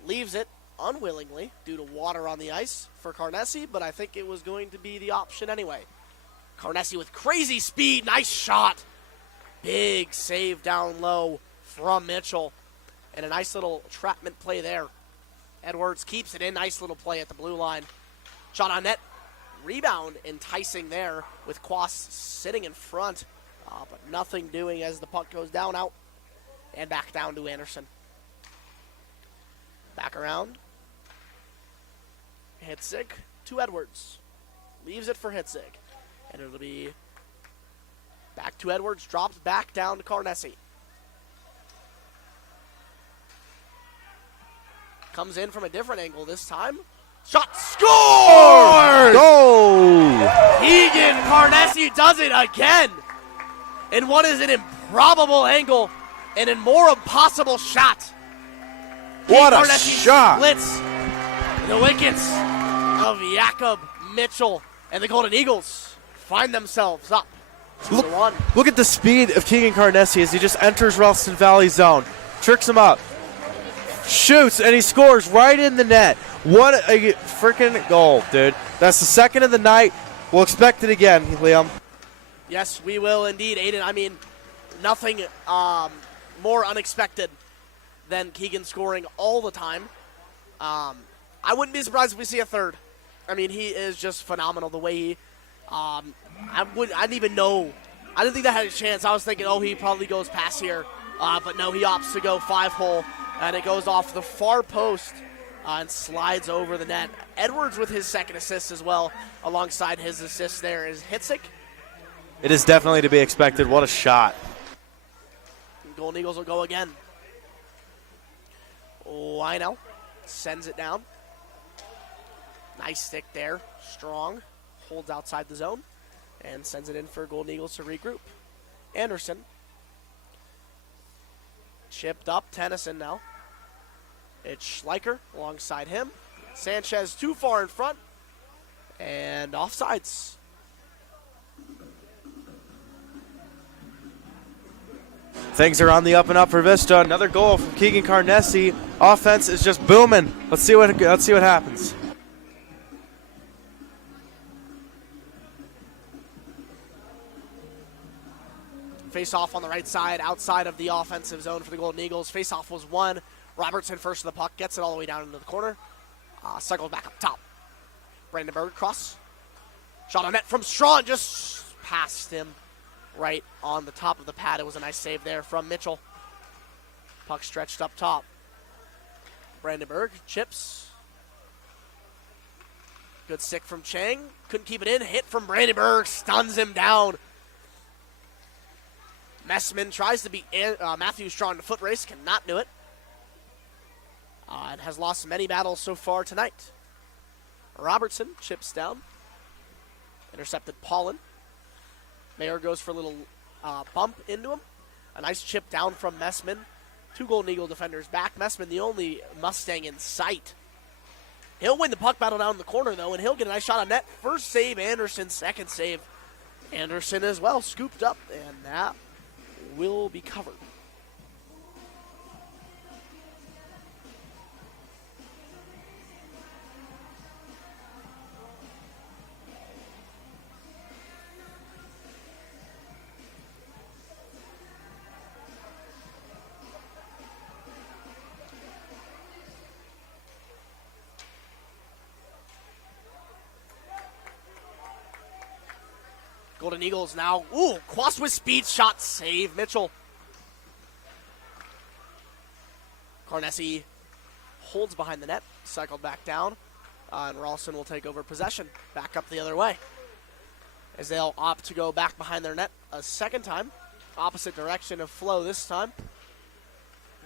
leaves it unwillingly due to water on the ice for Carnesi, but I think it was going to be the option anyway. Carnesi with crazy speed, nice shot. Big save down low from Mitchell. And a nice little trapment play there. Edwards keeps it in, nice little play at the blue line. Shot on net, rebound enticing there with Quas sitting in front, but nothing doing as the puck goes down, out, and back down to Anderson. Back around. Hitzig to Edwards. Leaves it for Hitzig. And it'll be back to Edwards, drops back down to Carnesi. Comes in from a different angle this time. Shot, score! Goal! Keegan Carnesi does it again. In what is an improbable angle and a more impossible shot. What a Carnesi shot! Splits the wickets of Jakob Mitchell, and the Golden Eagles find themselves up 2-1. Look at the speed of Keegan Carnesi as he just enters Ralston Valley zone. Tricks him up. Shoots, and he scores right in the net. What a freaking goal, dude. That's the second of the night. We'll expect it again, Liam. Yes, we will indeed, Aiden. I mean, nothing more unexpected than Keegan scoring all the time. I wouldn't be surprised if we see a third. I mean, he is just phenomenal the way he I didn't even know. I didn't think that had a chance. I was thinking, oh, he probably goes past here. But no, he opts to go 5-hole, and it goes off the far post and slides over the net. Edwards with his second assist as well. Alongside his assist there is Hitzig. It is definitely to be expected. What a shot. Golden Eagles will go again. Lionel sends it down. Nice stick there. Strong. Holds outside the zone. and sends it in for Golden Eagles to regroup. Anderson. Chipped up, Tennyson now. It's Schleicher alongside him. Sanchez too far in front. And offsides. Things are on the up and up for Vista. Another goal from Keegan Carnesi. Offense is just booming. Let's see what happens. Face-off on the right side, outside of the offensive zone for the Golden Eagles. Face-off was won. Robertson first to the puck, gets it all the way down into the corner. Cycles back up top. Brandenburg cross. Shot on net from Strawn, just past him right on the top of the pad. It was a nice save there from Mitchell. Puck stretched up top. Brandenburg chips. Good stick from Chang. Couldn't keep it in. Hit from Brandenburg. Stuns him down. Messman tries to beat Matthew Strawn in a foot race. Cannot do it. And has lost many battles so far tonight. Robertson chips down. Intercepted Paulin. Mayer goes for a little bump into him. A nice chip down from Messman. Two Golden Eagle defenders back. Messman, the only Mustang in sight. He'll win the puck battle down in the corner, though, and he'll get a nice shot on net. First save, Anderson. Second save, Anderson as well. Scooped up, and that will be covered. Golden Eagles now. Ooh, cross with speed shot save. Mitchell. Carnesi holds behind the net. Cycled back down. And Ralston will take over possession. Back up the other way. As they'll opt to go back behind their net a second time. Opposite direction of flow this time.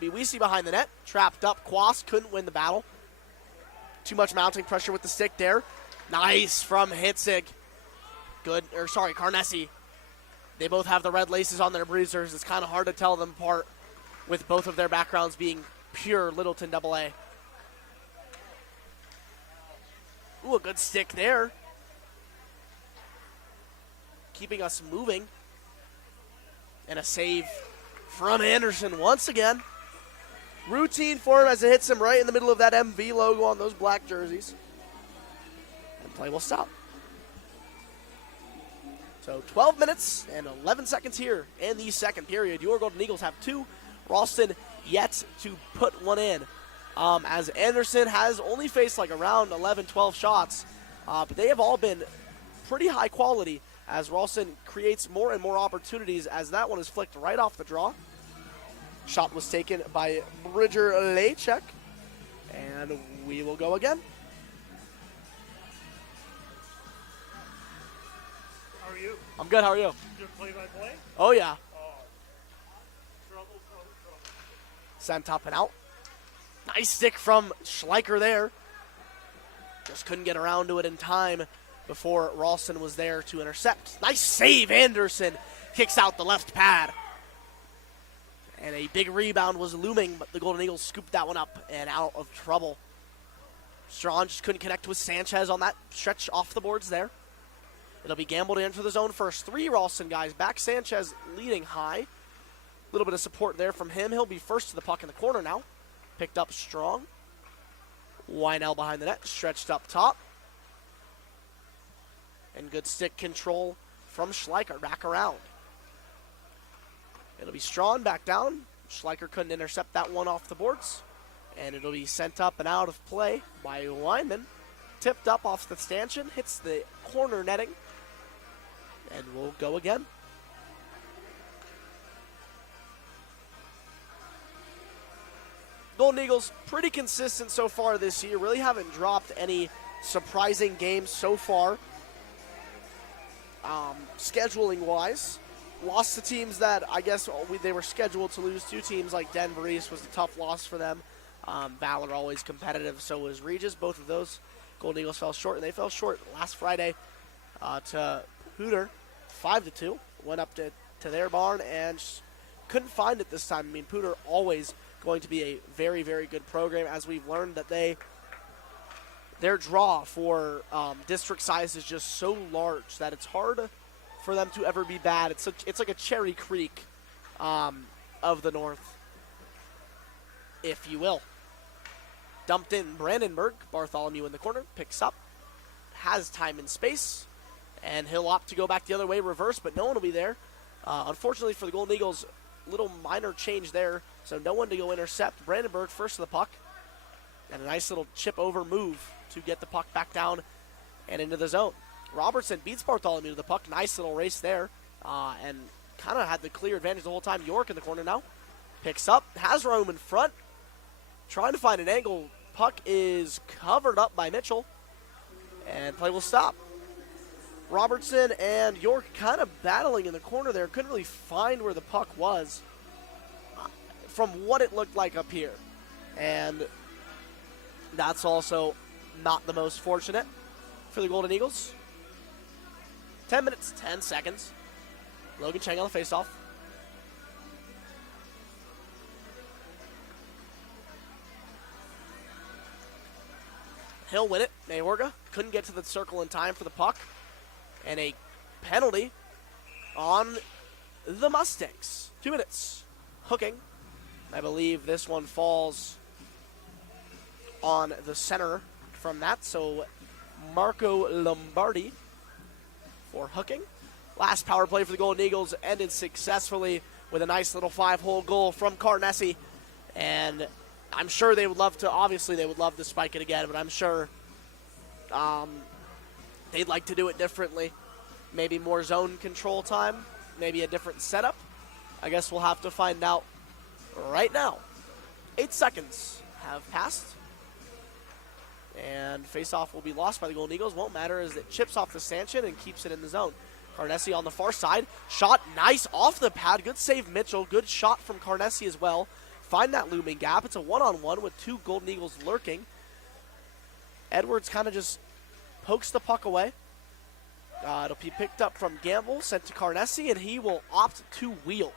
Biwisi behind the net. Trapped up. Quas couldn't win the battle. Too much mounting pressure with the stick there. Nice from Hitzig. Carnesi. They both have the red laces on their bruisers. It's kind of hard to tell them apart with both of their backgrounds being pure Littleton AA. Ooh, a good stick there. Keeping us moving. And a save from Anderson once again. Routine for him as it hits him right in the middle of that MV logo on those black jerseys. And play will stop. So 12 minutes and 11 seconds here in the second period. Your Golden Eagles have two. Ralston yet to put one in. As Anderson has only faced like around 11, 12 shots. But they have all been pretty high quality as Ralston creates more and more opportunities as that one is flicked right off the draw. Shot was taken by Bridger Lechek. And we will go again. How are you? I'm good, how are you? Good play-by-play? Oh, yeah. Trouble. Sent up and out. Nice stick from Schleicher there. Just couldn't get around to it in time before Ralston was there to intercept. Nice save, Anderson. Kicks out the left pad. And a big rebound was looming, but the Golden Eagles scooped that one up and out of trouble. Strawn just couldn't connect with Sanchez on that stretch off the boards there. It'll be gambled into the zone first. Three Ralston guys back. Sanchez leading high. A little bit of support there from him. He'll be first to the puck in the corner now. Picked up strong. Wynell behind the net. Stretched up top. And good stick control from Schleicher. Back around. It'll be Strawn back down. Schleicher couldn't intercept that one off the boards. And it'll be sent up and out of play by Weinman. Tipped up off the stanchion. Hits the corner netting. And we'll go again. Golden Eagles pretty consistent so far this year. Really haven't dropped any surprising games so far. Scheduling-wise, lost to teams that I guess they were scheduled to lose. Two teams like Denver East was a tough loss for them. Valor always competitive, so was Regis. Both of those Golden Eagles fell short, and they fell short last Friday to Hooter 5-2. Went up to their barn and couldn't find it this time. I mean, Pooter always going to be a very, very good program, as we've learned that their draw for district size is just so large that it's hard for them to ever be bad. It's like a Cherry Creek of the North, if you will. Dumped in Brandenburg. Bartholomew in the corner. Picks up. Has time and space. And he'll opt to go back the other way, reverse, but no one will be there. Unfortunately for the Golden Eagles, little minor change there, so no one to go intercept. Brandenburg first to the puck. And a nice little chip over move to get the puck back down and into the zone. Robertson beats Bartholomew to the puck. Nice little race there. And kind of had the clear advantage the whole time. York in the corner now. Picks up. Has room in front. Trying to find an angle. Puck is covered up by Mitchell. And play will stop. Robertson and York kind of battling in the corner there. Couldn't really find where the puck was from what it looked like up here. And that's also not the most fortunate for the Golden Eagles. 10 minutes, 10 seconds. Logan Chang on the faceoff. He'll win it. Mayorga couldn't get to the circle in time for the puck. And a penalty on the Mustangs. 2 minutes. Hooking. I believe this one falls on the center from that. So Marco Lombardi for hooking. Last power play for the Golden Eagles ended successfully with a nice little 5-hole goal from Carnessi. And I'm sure they would love to, obviously they would love to spike it again, but I'm sure they'd like to do it differently. Maybe more zone control time, maybe a different setup. I guess we'll have to find out right now. 8 seconds have passed. And face-off will be lost by the Golden Eagles. Won't matter as it chips off the stanchion and keeps it in the zone. Carnessi on the far side. Shot nice off the pad. Good save, Mitchell. Good shot from Carnessi as well. Find that looming gap. It's a one-on-one with 2 Golden Eagles lurking. Edwards kind of just pokes the puck away. It'll be picked up from Gamble, sent to Carnessi, and he will opt to wheel.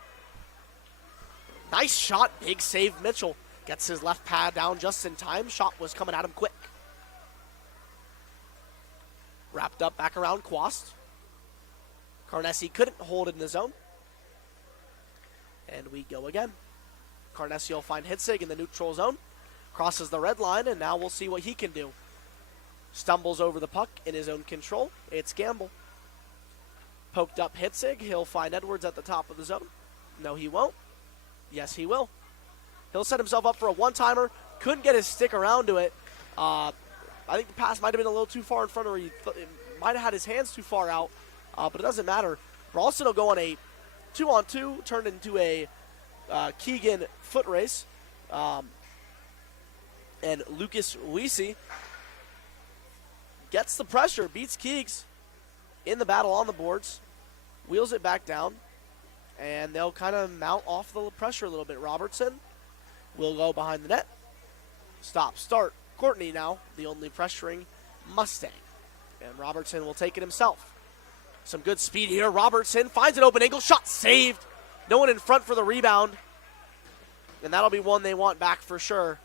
Nice shot. Big save, Mitchell. Gets his left pad down just in time. Shot was coming at him quick. Wrapped up back around Quast. Carnessi couldn't hold it in the zone. And we go again. Carnessi will find Hitzig in the neutral zone. Crosses the red line, and now we'll see what he can do. Stumbles over the puck in his own control. It's Gamble. Poked up Hitzig. He'll find Edwards at the top of the zone. No, he won't. Yes, he will. He'll set himself up for a one-timer. Couldn't get his stick around to it. I think the pass might have been a little too far in front, or he might have had his hands too far out, but it doesn't matter. Ralston will go on a 2-on-2, turned into a Keegan foot race. And Lucas Weesey gets the pressure, beats Keegs in the battle on the boards, wheels it back down, and they'll kind of mount off the pressure a little bit. Robertson will go behind the net. Stop, start. Courtney now, the only pressuring Mustang. And Robertson will take it himself. Some good speed here. Robertson finds an open angle. Shot saved. No one in front for the rebound. And that'll be one they want back for sure.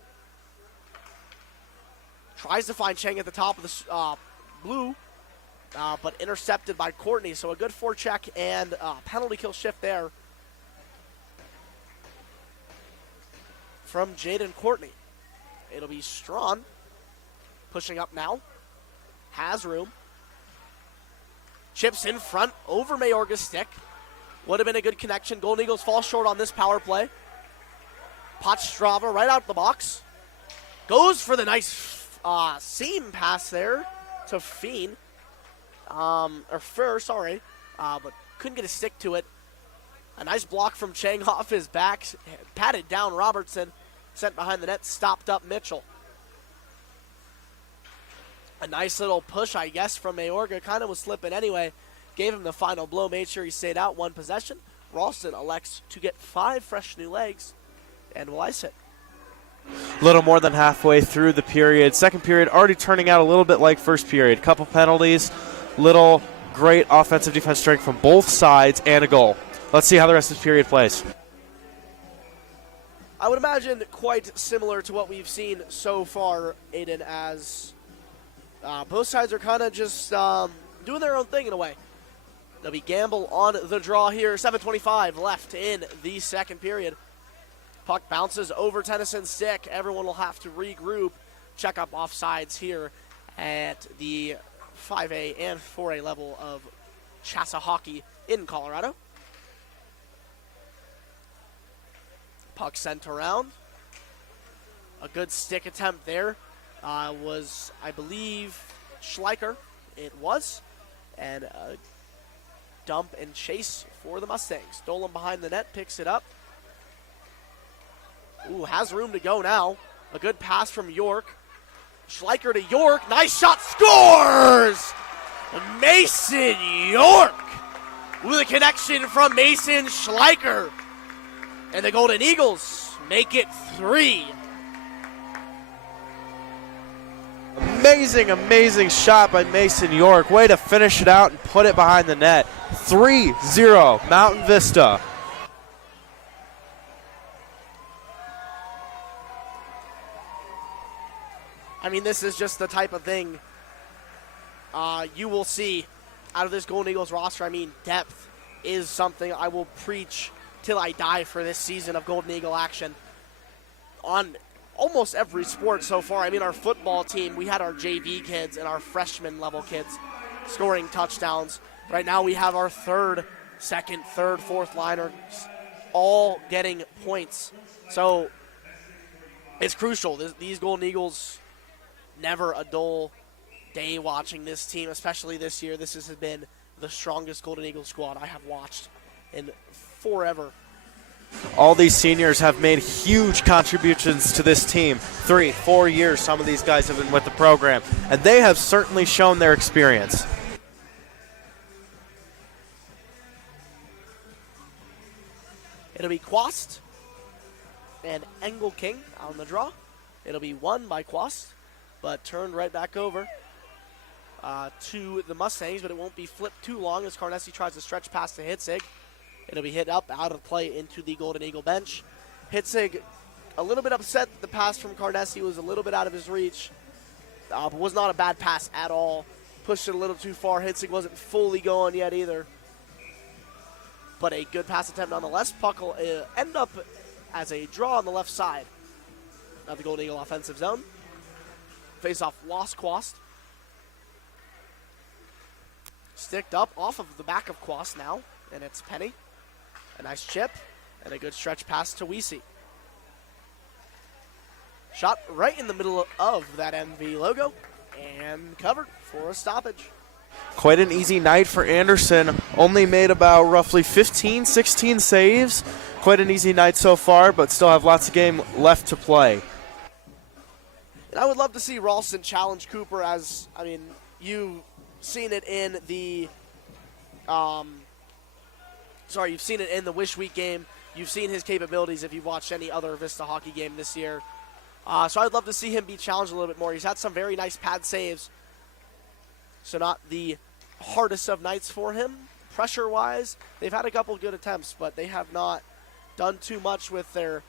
Tries to find Chang at the top of the blue, but intercepted by Courtney. So a good forecheck and penalty kill shift there from Jaden Courtney. It'll be Strawn pushing up now. Has room. Chips in front over Mayorga's stick. Would have been a good connection. Golden Eagles fall short on this power play. Potstrava right out the box. Goes for the nice seam pass there to Feen. Or Fur, sorry. But couldn't get a stick to it. A nice block from Chang off his back. Patted down Robertson. Sent behind the net, stopped up Mitchell. A nice little push, I guess, from Mayorga. Kind of was slipping anyway. Gave him the final blow, made sure he stayed out. One possession. Ralston elects to get 5 fresh new legs and will ice it. Little more than halfway through the period. Second period already turning out a little bit like first period. Couple penalties, little great offensive defense strength from both sides and a goal. Let's see how the rest of this period plays. I would imagine quite similar to what we've seen so far, Aiden, as both sides are kind of just doing their own thing in a way. There'll be Gamble on the draw here. 7:25 left in the second period. Puck bounces over Tennyson's stick. Everyone will have to regroup, check up offsides here at the 5A and 4A level of Chassa hockey in Colorado. Puck sent around. A good stick attempt there was, I believe, Schleicher. It was. And a dump and chase for the Mustangs. Dolan behind the net, picks it up. Ooh, has room to go now. A good pass from York. Schleicher to York. Nice shot. Scores! Mason York with a connection from Mason Schleicher. And the Golden Eagles make it 3. Amazing shot by Mason York. Way to finish it out and put it behind the net. 3-0 Mountain Vista. I mean, this is just the type of thing you will see out of this Golden Eagles roster. I mean, depth is something I will preach till I die for this season of Golden Eagle action on almost every sport so far. I mean, our football team, we had our JV kids and our freshman level kids scoring touchdowns. Right now we have our second, third, fourth liners all getting points. So it's crucial. These Golden Eagles, never a dull day watching this team, especially this year. This has been the strongest Golden Eagle squad I have watched in forever. All these seniors have made huge contributions to this team. 3-4 years some of these guys have been with the program, and they have certainly shown their experience. It'll be Quast and Engel King on the draw. It'll be won by Quast, but turned right back over to the Mustangs, but it won't be flipped too long as Carnessi tries to stretch past to Hitzig. It'll be hit up, out of play into the Golden Eagle bench. Hitzig a little bit upset that the pass from Carnessi was a little bit out of his reach, but was not a bad pass at all. Pushed it a little too far. Hitzig wasn't fully going yet either, but a good pass attempt nonetheless. Puck will end up as a draw on the left side of the Golden Eagle offensive zone. Face-off lost Quast. Sticked up off of the back of Quast now, and it's Penny. A nice chip, and a good stretch pass to Weesey. Shot right in the middle of that MV logo, and covered for a stoppage. Quite an easy night for Anderson. Only made about roughly 15, 16 saves. Quite an easy night so far, but still have lots of game left to play. And I would love to see Ralston challenge Cooper, as, I mean, you've seen it in the you've seen it in the Wish Week game. You've seen his capabilities if you've watched any other Vista hockey game this year. So I'd love to see him be challenged a little bit more. He's had some very nice pad saves, so not the hardest of nights for him. Pressure-wise, they've had a couple good attempts, but they have not done too much with their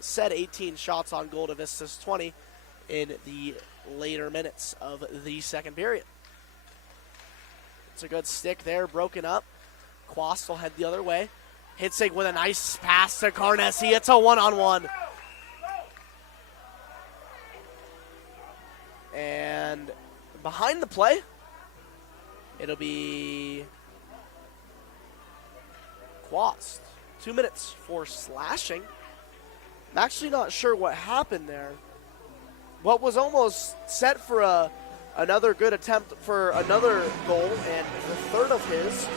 said 18 shots on goal to Vista's 20 in the later minutes of the second period. It's a good stick there, broken up. Quast will head the other way. Hitzig with a nice pass to Carnessi. It's a one-on-one. And behind the play, it'll be Quast. 2 minutes for slashing. I'm actually not sure what happened there. What was almost set for another good attempt for another goal, and the third of his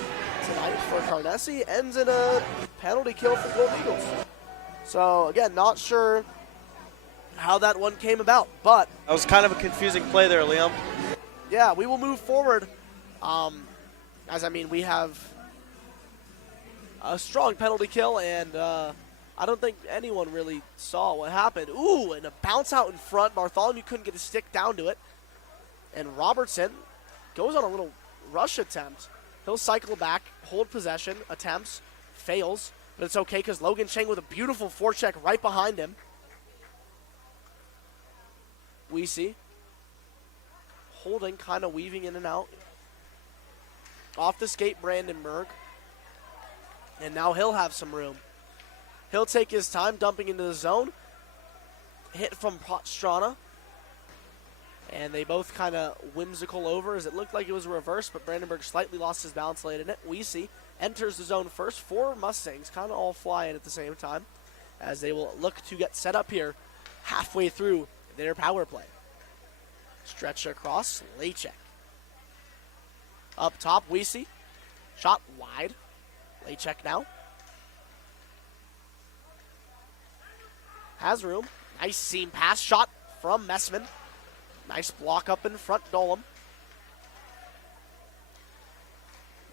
tonight for Carnessi ends in a penalty kill for Golden Eagles. So, again, not sure how that one came about, but That was kind of a confusing play there, Liam. yeah, we will move forward. We have a strong penalty kill, and I don't think anyone really saw what happened. Ooh, and a bounce out in front. Bartholomew couldn't get his stick down to it. And Robertson goes on a little rush attempt. He'll cycle back, hold possession, attempts, fails, but it's okay because Logan Chang with a beautiful forecheck right behind him. Weesey holding, kind of weaving in and out. Off the skate, Brandenburg. And now he'll have some room. He'll take his time dumping into the zone. Hit from Pastrana. And they both kind of whimsical over as it looked like it was reversed, but Brandenburg slightly lost his balance late in it. Weesey enters the zone first. 4 Mustangs kind of all flying at the same time as they will look to get set up here halfway through their power play. Stretch across, Lechek. Up top, Weesey. Shot wide. Lechek now. Has room. Nice seam pass shot from Messman. Nice block up in front, Dolam.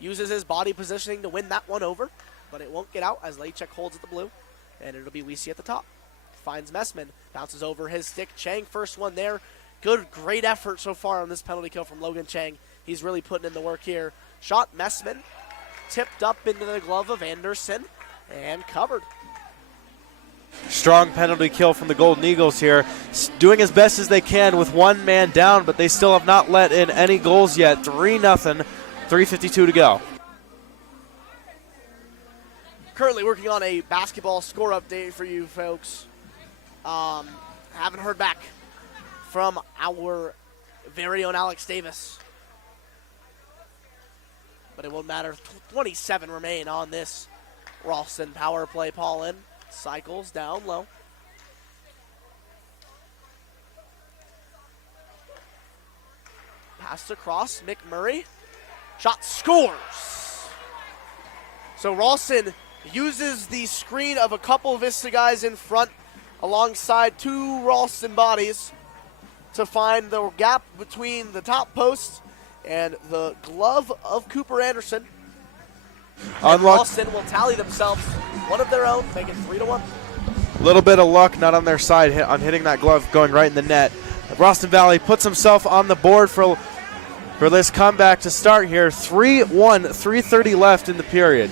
Uses his body positioning to win that one over, but it won't get out as Lechek holds at the blue, and it'll be Weesey at the top. Finds Messman, bounces over his stick. Chang, first one there. Good, great effort so far on this penalty kill from Logan Chang. He's really putting in the work here. Shot Messman, tipped up into the glove of Anderson, and covered. Strong penalty kill from the Golden Eagles here. Doing as best as they can with one man down, but they still have not let in any goals yet. 3-0, 3:52 to go. Currently working on a basketball score update for you folks. Haven't heard back from our very own Alex Davis. But it won't matter. 27 remain on this Ralston power play. Paulin cycles down low. Passed across, McMurray. Shot scores. So Ralston uses the screen of a couple Vista guys in front alongside 2 Ralston bodies to find the gap between the top post and the glove of Cooper Anderson. And Ralston will tally themselves one of their own, make it 3-1. A little bit of luck not on their side on hitting that glove going right in the net. Ralston Valley puts himself on the board for this comeback to start here. 3-1, 3:30 left in the period.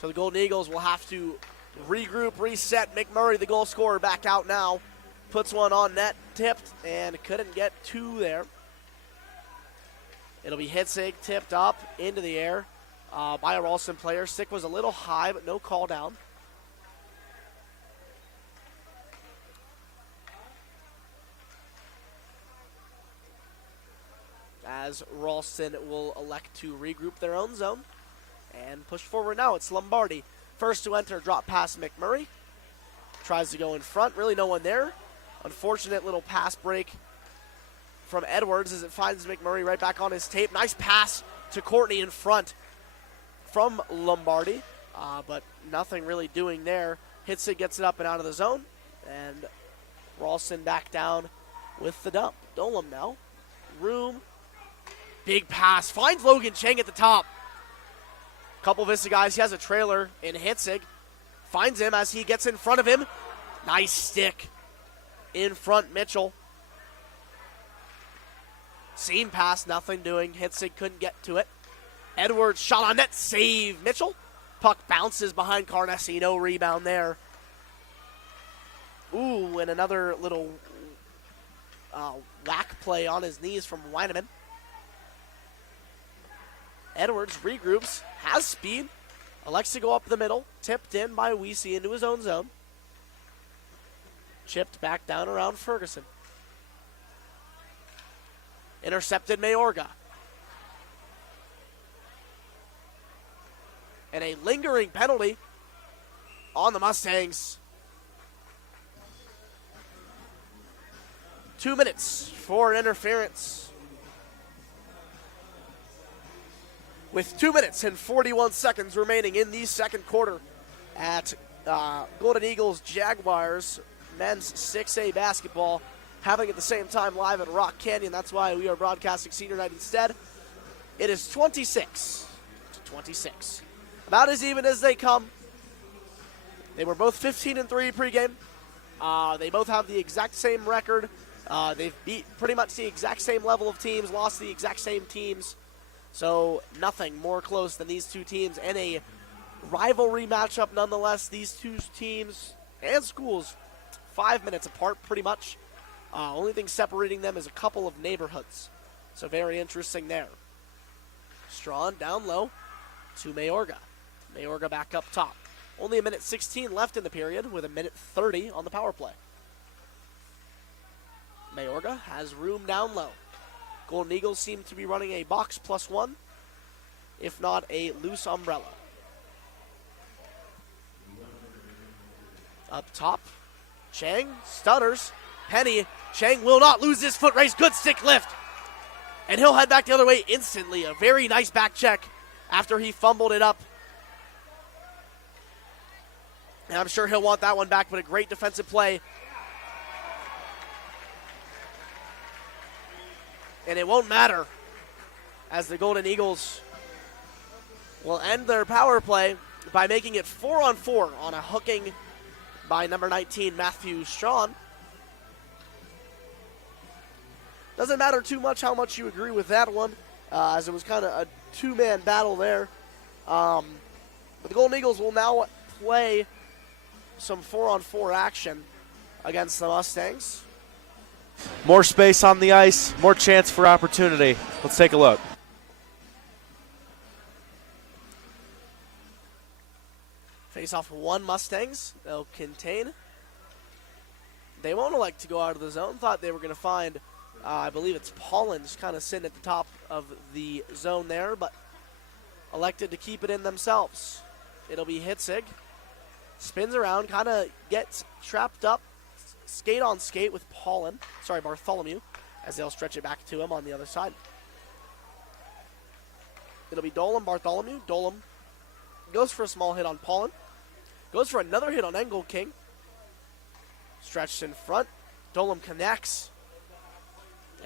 So the Golden Eagles will have to regroup, reset. McMurray, the goal scorer, back out now. Puts one on net, tipped, and couldn't get 2 there. It'll be Hitzig, tipped up into the air by a Ralston player. Stick was a little high, but no call down. As Ralston will elect to regroup their own zone and push forward now. It's Lombardi. First to enter, drop past McMurray. Tries to go in front, really no one there. Unfortunate little pass break from Edwards as it finds McMurray right back on his tape. Nice pass to Courtney in front from Lombardi, but nothing really doing there. Hitzig gets it up and out of the zone, and Ralston back down with the dump. Dolam now. Room. Big pass. Finds Logan Chang at the top. Couple Vista guys. He has a trailer in Hitzig. Finds him as he gets in front of him. Nice stick in front, Mitchell. Seam pass, nothing doing. Hitzig couldn't get to it. Edwards shot on net, save Mitchell. Puck bounces behind Carnessi, no rebound there. Ooh, and another little whack play on his knees from Weineman. Edwards regroups, has speed, elects to go up the middle, tipped in by Weesey into his own zone. Chipped back down around Ferguson. Intercepted Mayorga. And a lingering penalty on the Mustangs. 2 minutes for an interference. With 2 minutes and 41 seconds remaining in the second quarter at Golden Eagles Jaguars men's 6A basketball, having at the same time live at Rock Canyon. That's why we are broadcasting senior night instead. It is 26-26. About as even as they come. They were both 15-3 pregame. They both have the exact same record. They've beat pretty much the exact same level of teams, lost the exact same teams. So nothing more close than these two teams, and a rivalry matchup nonetheless. These two teams and schools, 5 minutes apart pretty much. Only thing separating them is a couple of neighborhoods. So very interesting there. Strawn down low to Mayorga. Mayorga back up top. Only a minute 16 left in the period with a minute 30 on the power play. Mayorga has room down low. Golden Eagles seem to be running a box +1, if not a loose umbrella. Up top, Chang stutters. Penny, Chang will not lose this foot race. Good stick lift. And he'll head back the other way instantly. A very nice back check after he fumbled it up. And I'm sure he'll want that one back, but a great defensive play. And it won't matter, as the Golden Eagles will end their power play by making it 4-on-4 on a hooking by number 19, Matthew Strawn. Doesn't matter too much how much you agree with that one, as it was kind of a two-man battle there. But the Golden Eagles will now play some 4-on-4 action against the Mustangs. More space on the ice, more chance for opportunity. Let's take a look. Face off 1 Mustangs. They'll contain. They won't elect to go out of the zone. Thought they were going to find, I believe it's Paulin, just kind of sitting at the top of the zone there, but elected to keep it in themselves. It'll be Hitzig. Spins around, kind of gets trapped up, skate on skate with Bartholomew, as they'll stretch it back to him on the other side. It'll be Dolan, Bartholomew. Dolan goes for a small hit on Paulin. Goes for another hit on Engel King. Stretched in front. Dolan connects.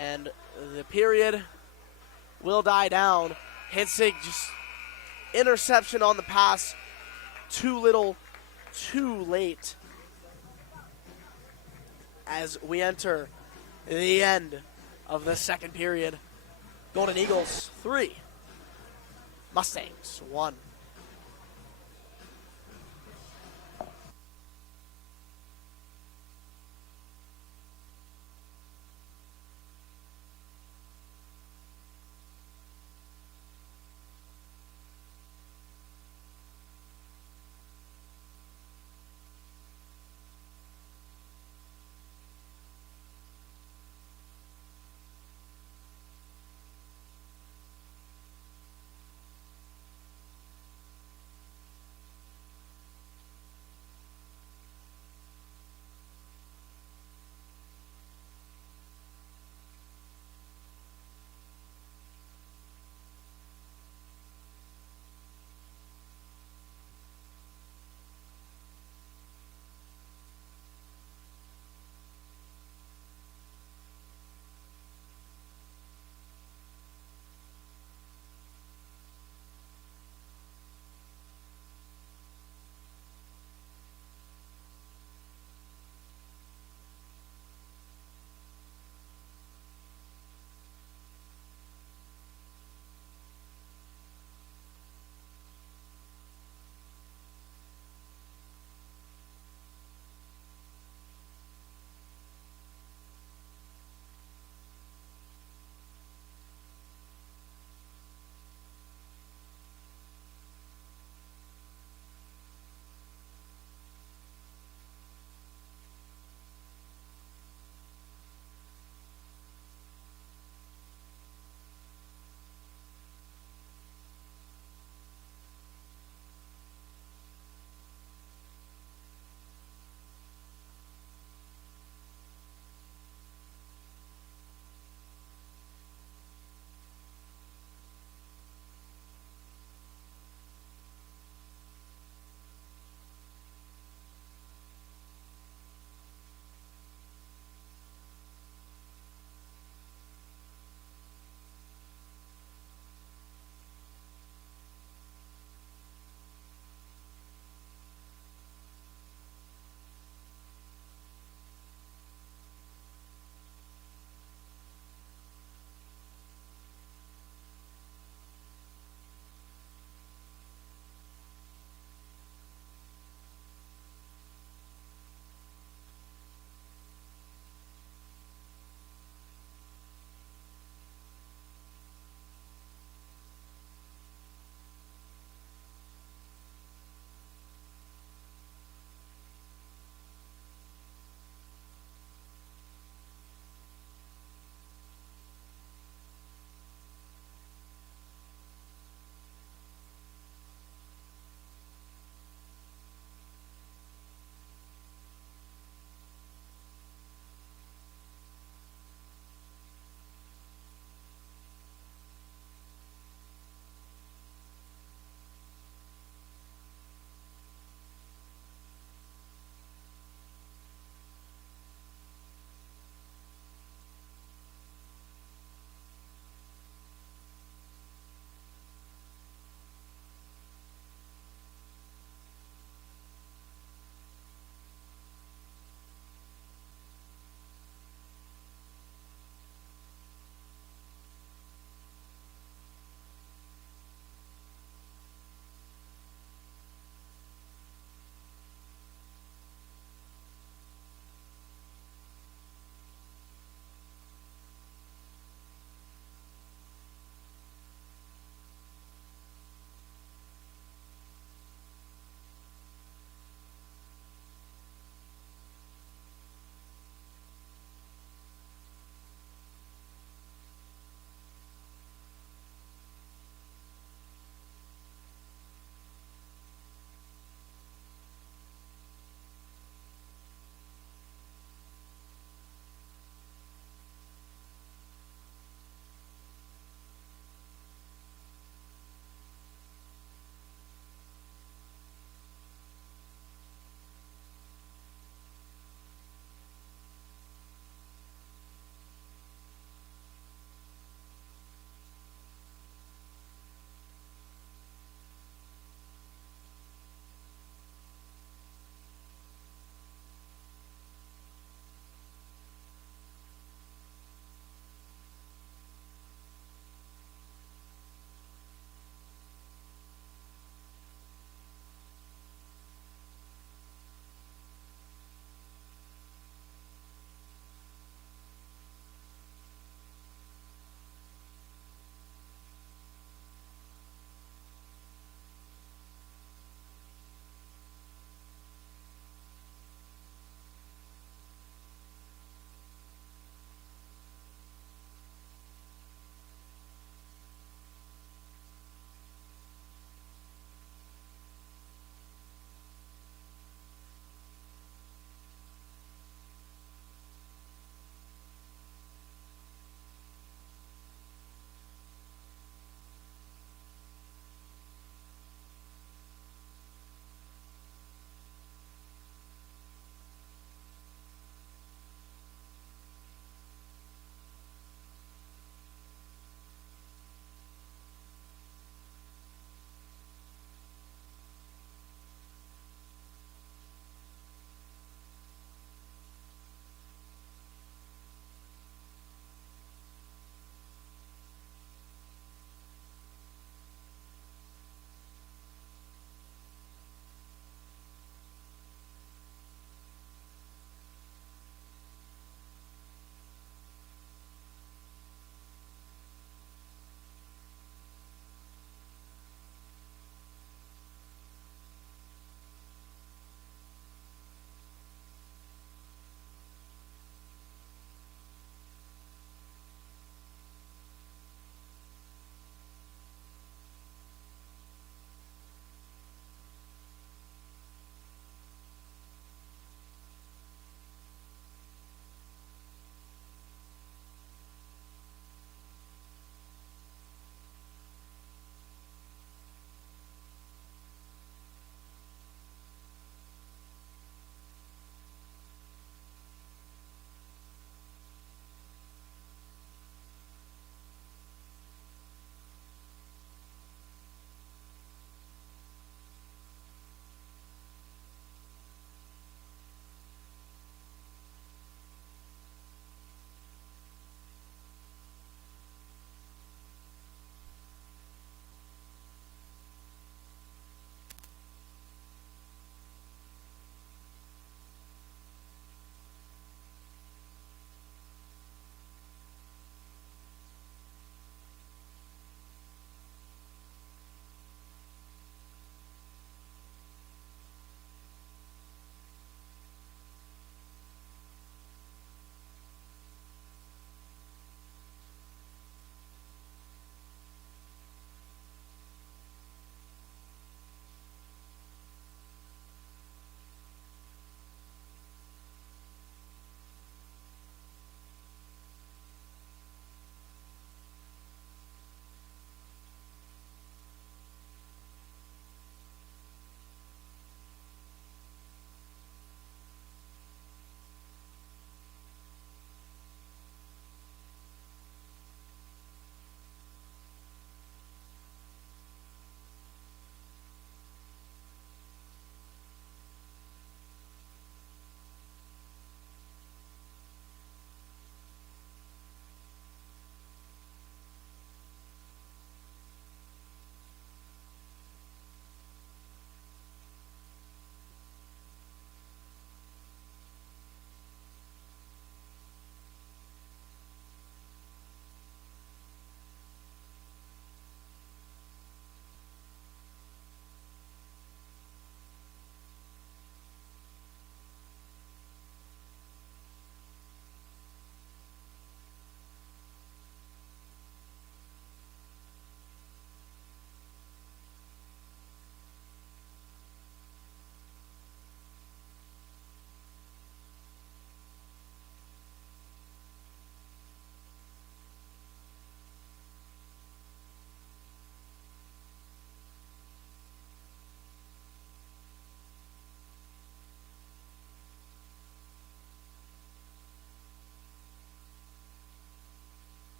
And the period will die down. Hitzig just interception on the pass. Too little, too late. As we enter the end of the second period. Golden Eagles 3. Mustangs 1.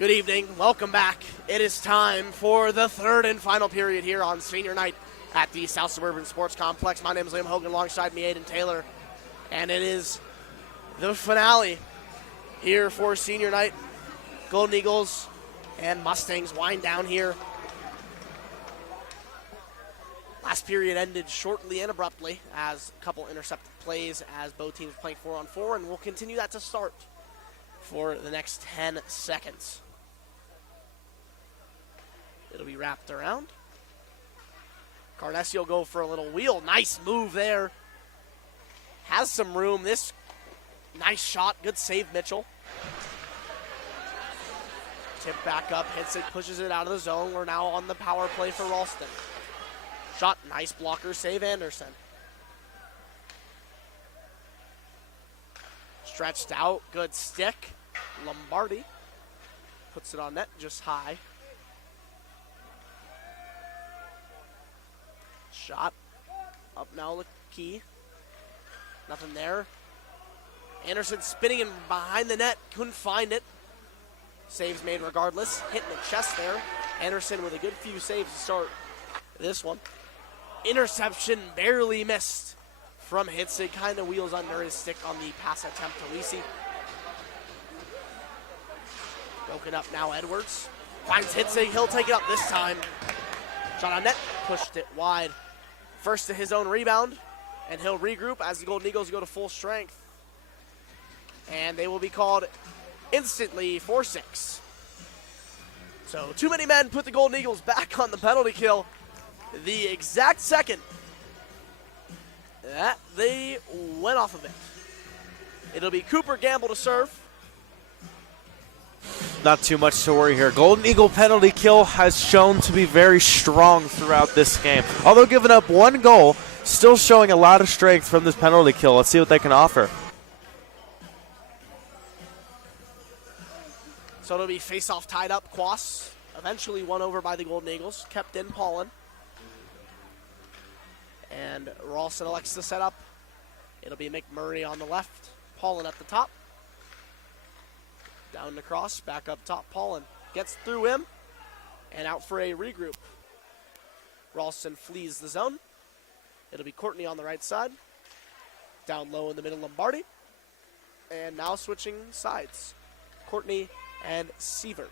Good evening. Welcome back. It is time for the third and final period here on senior night at the South Suburban Sports Complex. My name is Liam Hogan, alongside me, Aiden Taylor, and it is the finale here for senior night. Golden Eagles and Mustangs wind down here. Last period ended shortly and abruptly as a couple intercepted plays as both teams playing 4-on-4, and we'll continue that to start for the next 10 seconds. It'll be wrapped around. Carnessi will go for a little wheel. Nice move there. Has some room. This nice shot. Good save, Mitchell. Tip back up. Hits it. Pushes it out of the zone. We're now on the power play for Ralston. Shot. Nice blocker. Save, Anderson. Stretched out. Good stick. Lombardi puts it on net just high. Shot. Up now, Key. Nothing there. Anderson spinning in behind the net. Couldn't find it. Saves made regardless. Hitting the chest there. Anderson with a good few saves to start this one. Interception barely missed from Hitzig. Kind of wheels under his stick on the pass attempt to Lisi. Broken up now, Edwards. Finds Hitzig. He'll take it up this time. Shot on net. Pushed it wide. First to his own rebound, and he'll regroup as the Golden Eagles go to full strength. And they will be called instantly for 6. So too many men put the Golden Eagles back on the penalty kill the exact second that they went off of it. It'll be Cooper Gamble to serve. Not too much to worry here. Golden Eagle penalty kill has shown to be very strong throughout this game. Although giving up one goal, still showing a lot of strength from this penalty kill. Let's see what they can offer. So it'll be face-off tied up. Quas eventually won over by the Golden Eagles. Kept in Paulin. And Ralston elects to set up. It'll be McMurray on the left. Paulin at the top. Down the cross, back up top. Paulin gets through him and out for a regroup. Ralston flees the zone. It'll be Courtney on the right side. Down low in the middle, Lombardi. And now switching sides. Courtney and Seaver.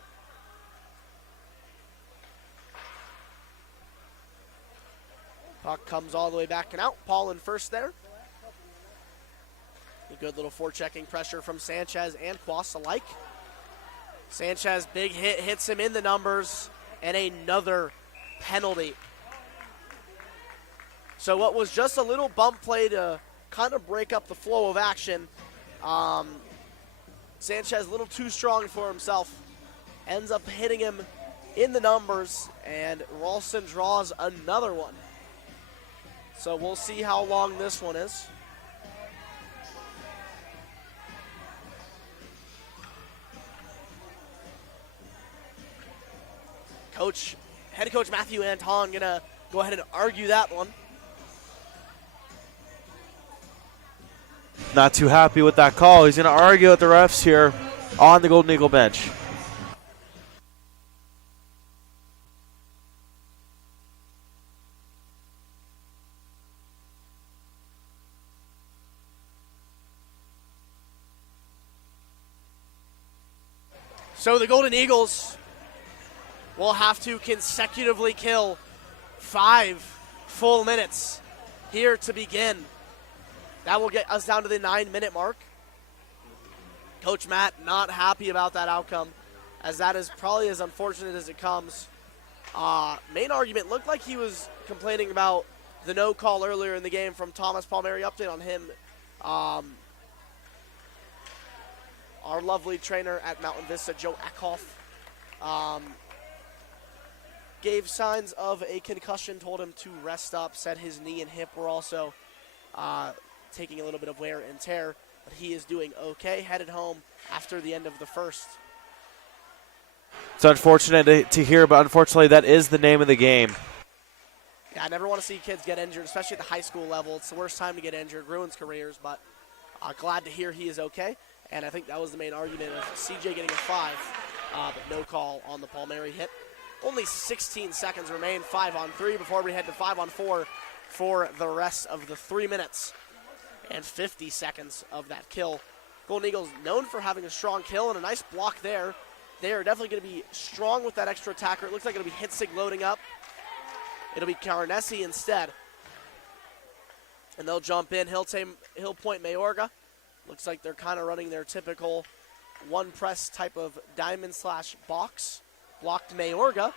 Puck comes all the way back and out. Paulin first there. A good little forechecking pressure from Sanchez and Quas alike. Sanchez, big hit, hits him in the numbers, and another penalty. So what was just a little bump play to kind of break up the flow of action. Sanchez a little too strong for himself. Ends up hitting him in the numbers, and Ralston draws another one. So we'll see how long this one is. Head coach Matthew Anton gonna go ahead and argue that one. Not too happy with that call. He's gonna argue with the refs here on the Golden Eagle bench. So the Golden Eagles will have to consecutively kill 5 full minutes here to begin. That will get us down to the 9-minute mark. Coach Matt not happy about that outcome, as that is probably as unfortunate as it comes. Main argument looked like he was complaining about the no call earlier in the game from Thomas Palmieri. Update on him. Our lovely trainer at Mountain Vista, Joe Eckhoff, gave signs of a concussion, told him to rest up, said his knee and hip were also taking a little bit of wear and tear, but he is doing okay, headed home after the end of the first. It's unfortunate to hear, but unfortunately that is the name of the game. Yeah, I never want to see kids get injured, especially at the high school level. It's the worst time to get injured, ruins careers, but glad to hear he is okay. And I think that was the main argument of CJ getting a 5. but no call on the Palmieri hit. Only 16 seconds remain, 5-on-3 before we head to 5-on-4 for the rest of the 3 minutes and 50 seconds of that kill. Golden Eagles known for having a strong kill and a nice block there. They are definitely going to be strong with that extra attacker. It looks like it'll be Hitzig loading up. It'll be Carnessi instead. And they'll jump in. Hill point Mayorga. Looks like they're kind of running their typical one press type of diamond / box. Blocked Mayorga.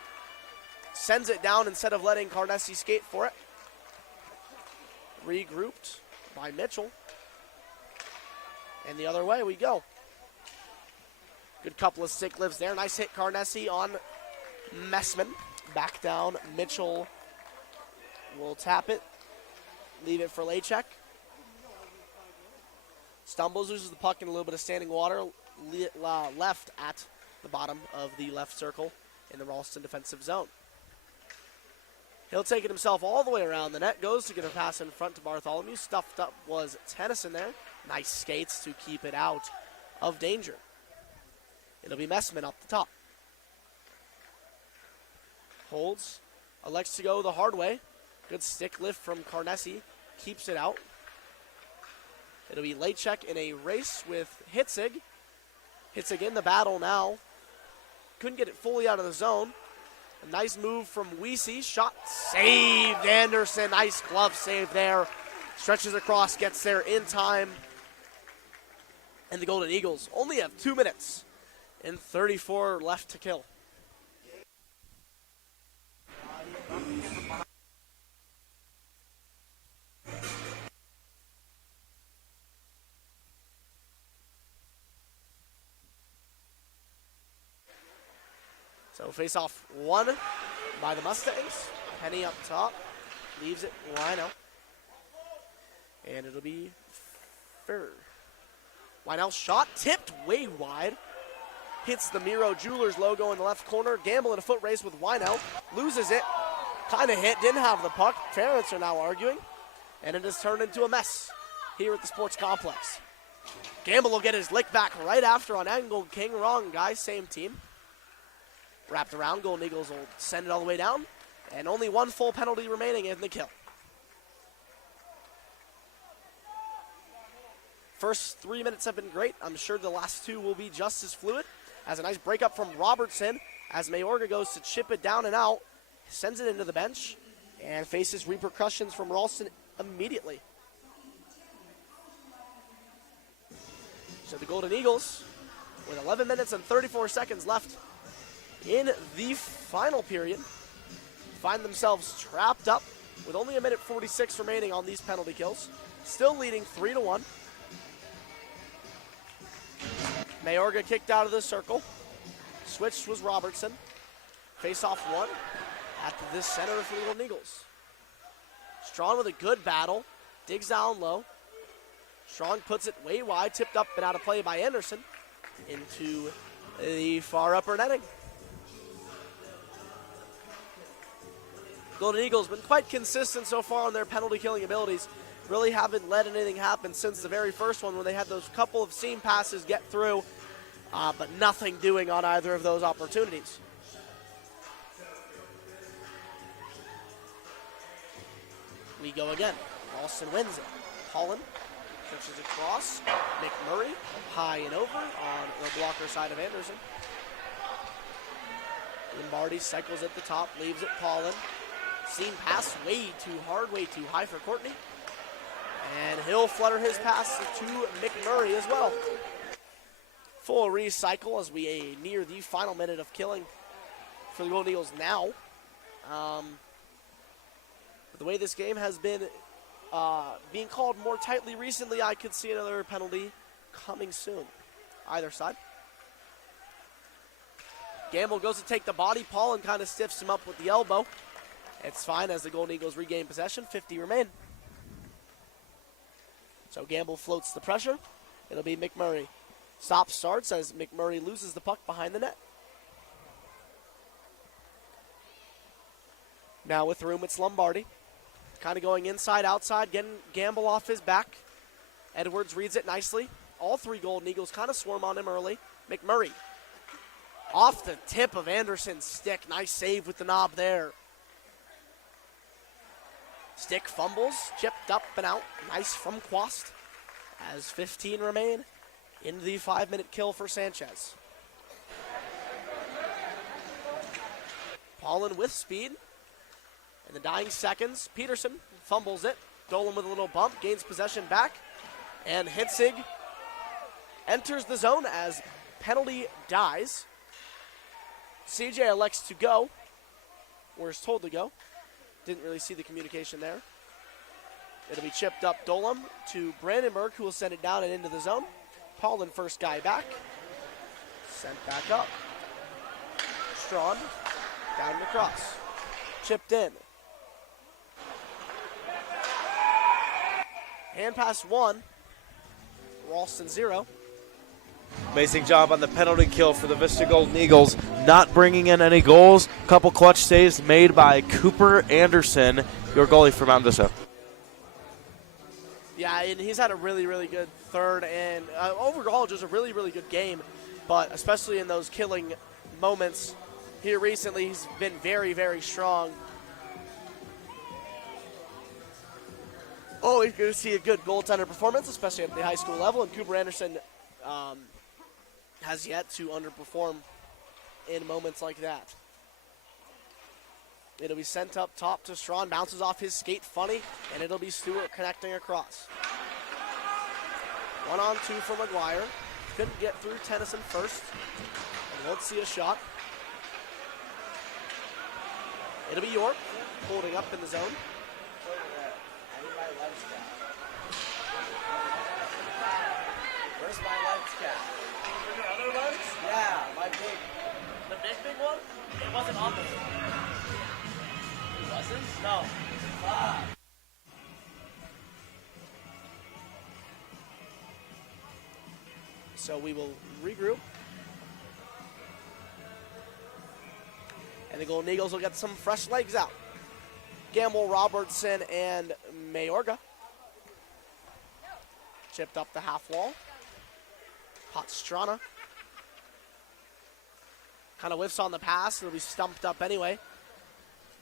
Sends it down instead of letting Carnessi skate for it. Regrouped by Mitchell. And the other way we go. Good couple of stick lifts there. Nice hit Carnessi on Messman. Back down. Mitchell will tap it. Leave it for Lachek. Stumbles, loses the puck in a little bit of standing water. Left at the bottom of the left circle in the Ralston defensive zone. He'll take it himself all the way around the net. Goes to get a pass in front to Bartholomew. Stuffed up was Tennyson there. Nice skates to keep it out of danger. It'll be Messman up the top. Holds. Elects to go the hard way. Good stick lift from Carnessi. Keeps it out. It'll be Lachek in a race with Hitzig. Hitzig in the battle now. Couldn't get it fully out of the zone. A nice move from Weesey. Shot saved. Anderson. Nice glove save there. Stretches across. Gets there in time. And the Golden Eagles only have 2 minutes and 34 left to kill. So face-off won by the Mustangs. Penny up top. Leaves it Wino. And it'll be fair. Winell's shot tipped way wide. Hits the Miro Jewelers logo in the left corner. Gamble in a foot race with Winell. Loses it. Kind of hit. Didn't have the puck. Parents are now arguing. And it has turned into a mess here at the sports complex. Gamble will get his lick back right after on angle. King wrong, guys. Same team. Wrapped around. Golden Eagles will send it all the way down. And only one full penalty remaining in the kill. First 3 minutes have been great. I'm sure the last two will be just as fluid. As a nice breakup from Robertson as Mayorga goes to chip it down and out. Sends it into the bench and faces repercussions from Ralston immediately. So the Golden Eagles, with 11 minutes and 34 seconds left in the final period, find themselves trapped up with only 1:46 remaining on these penalty kills. Still leading 3-1. Mayorga kicked out of the circle. Switched was Robertson. Face-off one at this center for the Golden Eagles. Strong with a good battle. Digs down low. Strong puts it way wide. Tipped up and out of play by Anderson into the far upper netting. Golden Eagles been quite consistent so far on their penalty killing abilities. Really haven't let anything happen since the very first one when they had those couple of seam passes get through, but nothing doing on either of those opportunities. We go again. Ralston wins it. Holland pushes across. McMurray high and over on the blocker side of Anderson. Lombardi cycles at the top, leaves it Paulin. Seam pass way too hard, way too high for Courtney. And he'll flutter his pass to McMurray as well. Full recycle as we near the final minute of killing for the Golden Eagles now. The way this game has been being called more tightly recently, I could see another penalty coming soon. Either side. Gamble goes to take the body. Paulin kind of stiffs him up with the elbow. It's fine as the Golden Eagles regain possession. 50 remain. So Gamble floats the pressure. It'll be McMurray. Stop starts as McMurray loses the puck behind the net. Now with room, it's Lombardi. Kind of going inside, outside, getting Gamble off his back. Edwards reads it nicely. All three Golden Eagles kind of swarm on him early. McMurray. Off the tip of Anderson's stick. Nice save with the knob there. Stick fumbles, chipped up and out. Nice from Quast. As 15 remain in the 5-minute kill for Sanchez. Paulin with speed. In the dying seconds, Peterson fumbles it. Dolan with a little bump, gains possession back. And Hitzig enters the zone as penalty dies. CJ elects to go, or is told to go. Didn't really see the communication there. It'll be chipped up Dolan to Brandenburg, who will send it down and into the zone. Paulin first guy back. Sent back up. Strawn down and across. Chipped in. Hand pass 1. Ralston 0. Amazing job on the penalty kill for the Vista Golden Eagles, not bringing in any goals. Couple clutch saves made by Cooper Anderson, your goalie for Mount Vista. Yeah, and he's had a really, really good third, and overall just a really, really good game. But especially in those killing moments here recently, he's been very, very strong. Always going to see a good goaltender performance, especially at the high school level, and Cooper Anderson has yet to underperform in moments like that. It'll be sent up top to Strawn, bounces off his skate funny, and it'll be Stewart connecting across. 1-on-2 for McGuire. Couldn't get through Tennyson first, and won't see a shot. It'll be York holding up in the zone. Where's my lights cap? Your other ones? Yeah, my big. The big one? It wasn't on this. It wasn't? No. So we will regroup. And the Golden Eagles will get some fresh legs out. Gamble, Robertson, and Mayorga. Chipped up the half wall. Pastrana. Kind of whiffs on the pass. It'll be stumped up anyway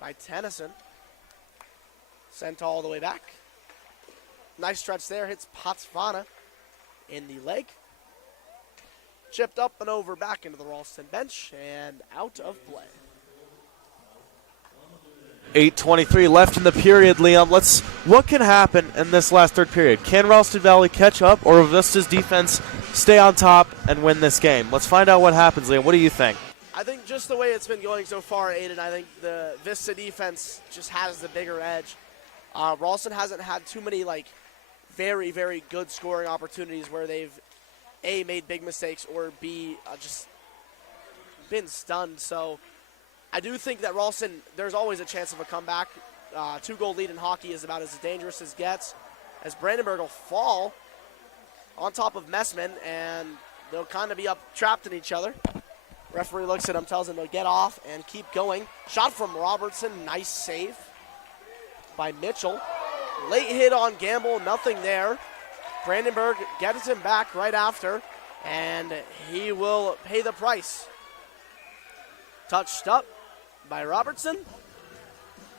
by Tennyson. Sent all the way back. Nice stretch there. Hits Patsvana in the leg. Chipped up and over back into the Ralston bench and out of play. 8:23 left in the period, Liam. What can happen in this last third period? Can Ralston Valley catch up, or will Vista's defense stay on top and win this game? Let's find out what happens, Liam. What do you think? I think just the way it's been going so far, Aiden, I think the Vista defense just has the bigger edge. Ralston hasn't had too many very, very good scoring opportunities where they've A, made big mistakes, or B, just been stunned. So I do think that Ralston, there's always a chance of a comeback. 2-goal lead in hockey is about as dangerous as gets, as Brandenburg will fall on top of Messman, and they'll kind of be trapped in each other. Referee looks at him, tells him to get off and keep going. Shot from Robertson, nice save by Mitchell. Late hit on Gamble, nothing there. Brandenburg gets him back right after, and he will pay the price. Touched up by Robertson.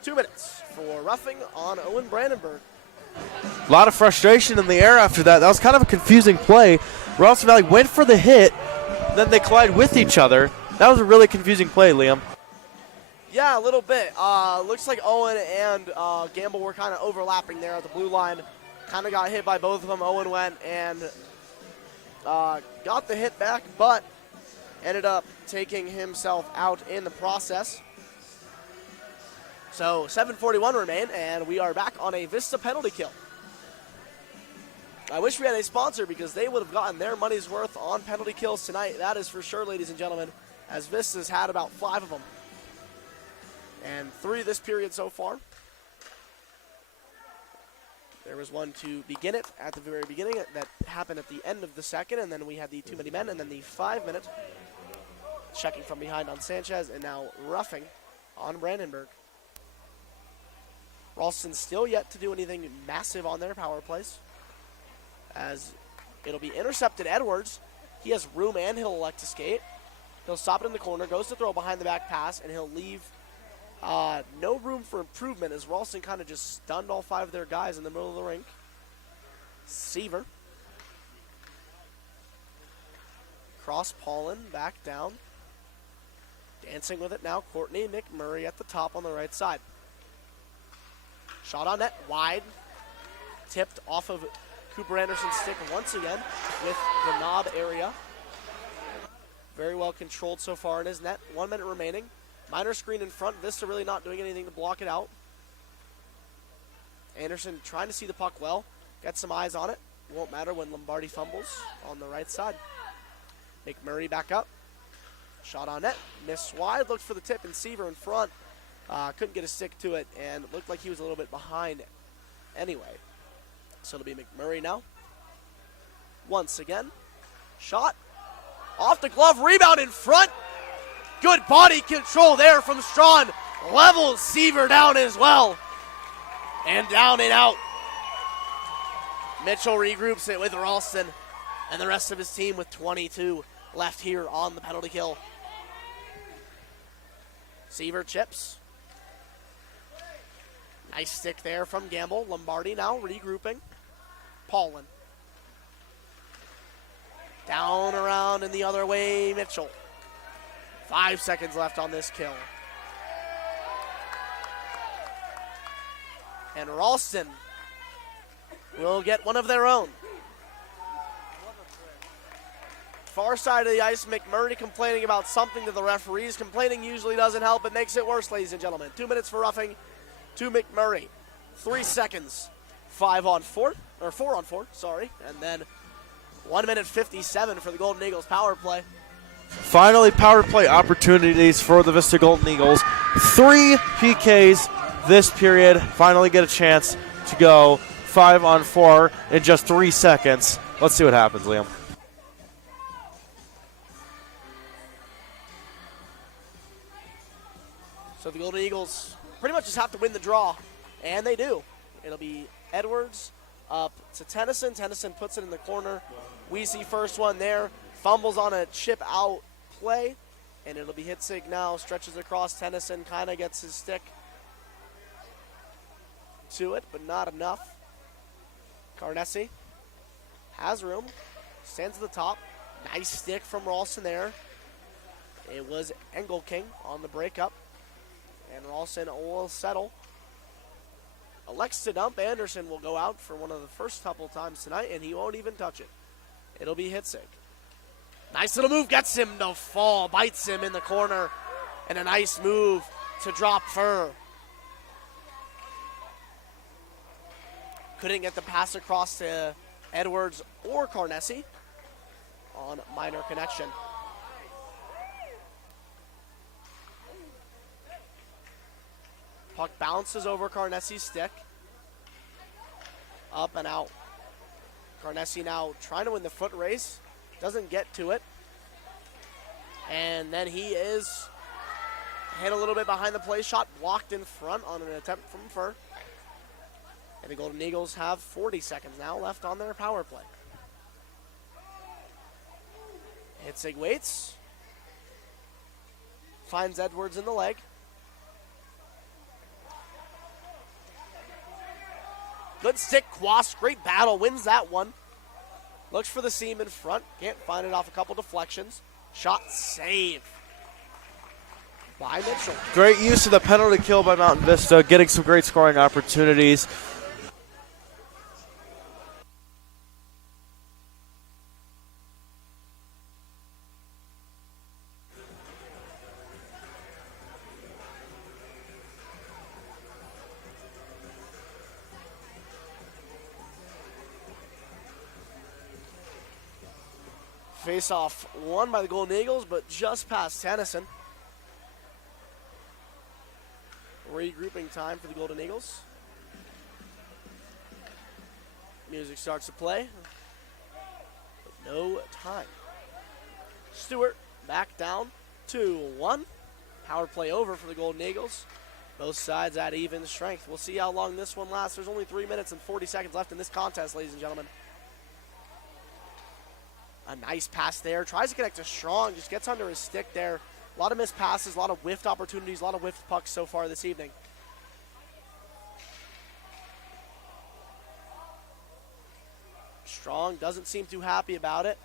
2 minutes for roughing on Owen Brandenburg. A lot of frustration in the air after that. That was kind of a confusing play. Ralston Valley went for the hit, then they collide with each other. That was a really confusing play, Liam. Yeah, a little bit. Looks like Owen and Gamble were kind of overlapping there at the blue line. Kind of got hit by both of them. Owen went and got the hit back, but ended up taking himself out in the process. So 7:41 remain, and we are back on a Vista penalty kill. I wish we had a sponsor because they would have gotten their money's worth on penalty kills tonight. That is for sure, ladies and gentlemen, as Vista's had about 5 of them. And 3 this period so far. There was one to begin it at the very beginning that happened at the end of the second, and then we had the too many men, and then the 5-minute checking from behind on Sanchez, and now roughing on Brandenburg. Ralston still yet to do anything massive on their power plays, as it'll be intercepted Edwards. He has room and he'll elect to skate. He'll stop it in the corner, goes to throw behind the back pass, and he'll leave no room for improvement as Ralston kind of just stunned all 5 of their guys in the middle of the rink. Seaver. Cross Paulin back down. Dancing with it now, Courtney McMurray at the top on the right side. Shot on net, wide. Tipped off of Cooper Anderson's stick once again with the knob area. Very well controlled so far in his net. 1 minute remaining. Minor screen in front. Vista really not doing anything to block it out. Anderson trying to see the puck well. Get some eyes on it. Won't matter when Lombardi fumbles on the right side. McMurray back up. Shot on net. Missed wide. Looked for the tip and Seaver in front. Couldn't get a stick to it and looked like he was a little bit behind anyway. So it'll be McMurray now. Once again. Shot. Off the glove. Rebound in front. Good body control there from Strawn. Levels Seaver down as well. And down and out. Mitchell regroups it with Ralston and the rest of his team with 22 left here on the penalty kill. Seaver chips. Nice stick there from Gamble. Lombardi now regrouping. Paulin. Down, around, and the other way, Mitchell. 5 seconds left on this kill. And Ralston will get one of their own. Far side of the ice, McMurray complaining about something to the referees. Complaining usually doesn't help, it makes it worse, ladies and gentlemen. 2 minutes for roughing to McMurray. 3 seconds, 4 on 4, sorry. And then 1 minute 57 for the Golden Eagles power play. Finally, power play opportunities for the Vista Golden Eagles. 3 PKs this period. Finally get a chance to go 5 on 4 in just 3 seconds. Let's see what happens, Liam. So the Golden Eagles pretty much just have to win the draw, and they do. It'll be Edwards up to Tennyson. Tennyson puts it in the corner. We see first one there. Fumbles on a chip out play, and it'll be Hitzig now. Stretches across Tennyson, kind of gets his stick to it, but not enough. Carnesi has room, stands at the top. Nice stick from Ralston there. It was Engelking on the breakup. And Ralston will settle. Elects to dump. Anderson will go out for one of the first couple times tonight, and he won't even touch it. It'll be Hitzig. Nice little move. Gets him to fall. Bites him in the corner. And a nice move to drop Furr. Couldn't get the pass across to Edwards or Carnesi on minor connection. Puck bounces over Carnesi's stick. Up and out. Carnesi now trying to win the foot race. Doesn't get to it. And then he is hit a little bit behind the play. Shot blocked in front on an attempt from Furr. And the Golden Eagles have 40 seconds now left on their power play. Hitzig waits. Finds Edwards in the leg. Good stick, Quast. Great battle. Wins that one. Looks for the seam in front. Can't find it off a couple deflections. Shot save by Mitchell. Great use of the penalty kill by Mountain Vista, getting some great scoring opportunities. Face-off won by the Golden Eagles, but just past Tennyson. Regrouping time for the Golden Eagles. Music starts to play, but no time. Stewart back down 2-1. Power play over for the Golden Eagles. Both sides at even strength. We'll see how long this one lasts. There's only 3 minutes and 40 seconds left in this contest, ladies and gentlemen. A nice pass there. Tries to connect to Strong. Just gets under his stick there. A lot of missed passes, a lot of whiffed opportunities, a lot of whiffed pucks so far this evening. Strong doesn't seem too happy about it.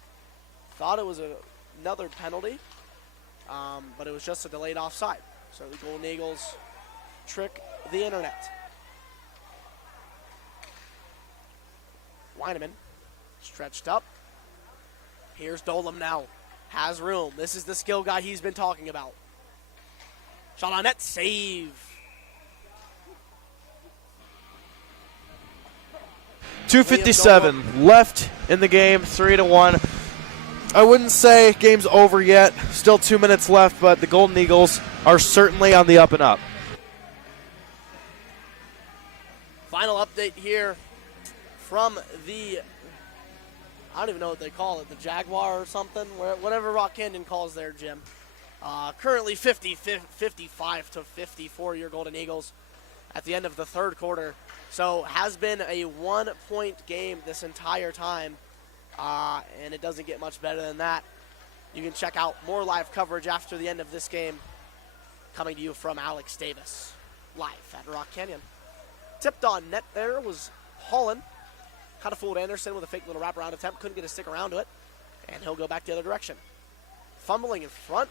Thought it was another penalty, but it was just a delayed offside. So the Golden Eagles trick the internet. Weineman stretched up. Here's Dolam now. Has room. This is the skill guy he's been talking about. Shot on net. Save. .257 left in the game, 3-1. I wouldn't say game's over yet. Still 2 minutes left, but the Golden Eagles are certainly on the up and up. Final update here from the, I don't even know what they call it, the Jaguar or something, whatever Rock Canyon calls their gym. Currently 55 to 54 your Golden Eagles at the end of the third quarter. So has been a 1-point game this entire time, and it doesn't get much better than that. You can check out more live coverage after the end of this game coming to you from Alex Davis live at Rock Canyon. Tipped on net there was Holland. Kind of fooled Anderson with a fake little wraparound attempt. Couldn't get a stick around to it, and he'll go back the other direction. Fumbling in front.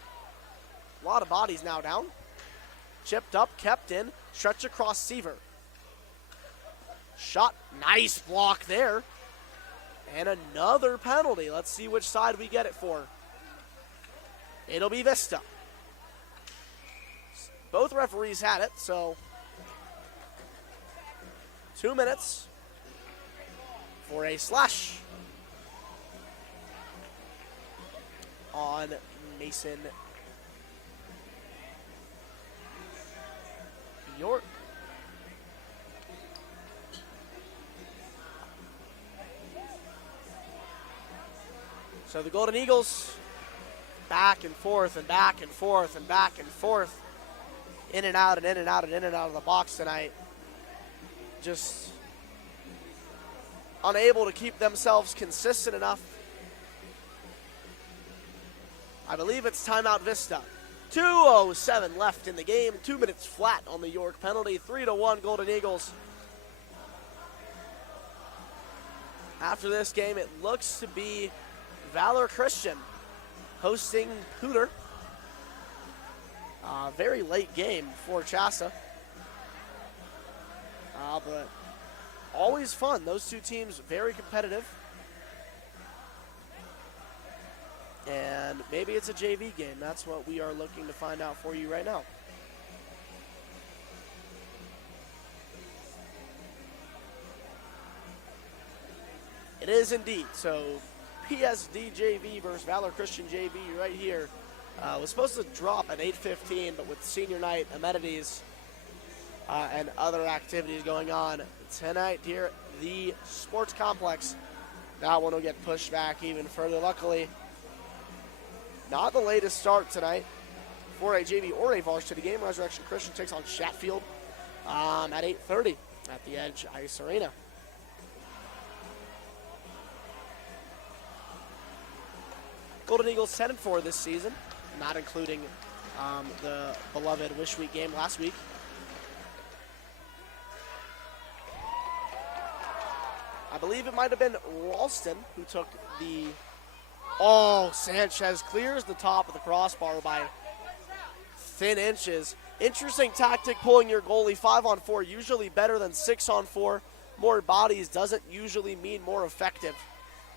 A lot of bodies now down. Chipped up, kept in. Stretch across Seaver. Shot, nice block there. And another penalty. Let's see which side we get it for. It'll be Vista. Both referees had it, so 2 minutes for a slash on Mason York. So the Golden Eagles back and forth and back and forth and back and forth, in and out and in and out and in and out of the box tonight. Just unable to keep themselves consistent enough. I believe it's timeout Vista. 2:07 left in the game. 2 minutes flat on the York penalty. 3-1 Golden Eagles. After this game, it looks to be Valor Christian hosting Pooter. Very late game for Chassa. But always fun. Those two teams very competitive. And maybe it's a JV game. That's what we are looking to find out for you right now. It is indeed. So PSD JV versus Valor Christian JV right here. Was supposed to drop at 8:15, but with senior night amenities and other activities going on tonight here at the sports complex, that one will get pushed back even further. Luckily, not the latest start tonight for a JV or a varsity game. Resurrection Christian takes on Chatfield at 8:30 at the Edge Ice Arena. Golden Eagles 10-4 this season, not including the beloved Wish Week game last week. I believe it might have been Ralston who took the... Oh, Sanchez clears the top of the crossbar by thin inches. Interesting tactic pulling your goalie. 5-on-4, usually better than 6-on-4. More bodies doesn't usually mean more effective,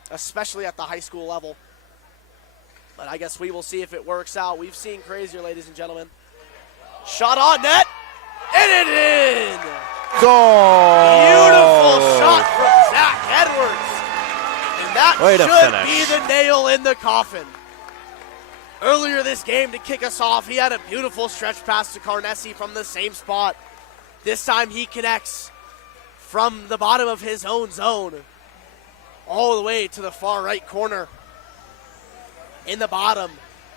especially at the high school level. But I guess we will see if it works out. We've seen crazier, ladies and gentlemen. Shot on net, and it in! Goal! Beautiful shot from Zach Edwards. And that should be the nail in the coffin. Earlier this game, to kick us off, he had a beautiful stretch pass to Carnesi from the same spot. This time he connects from the bottom of his own zone all the way to the far right corner. In the bottom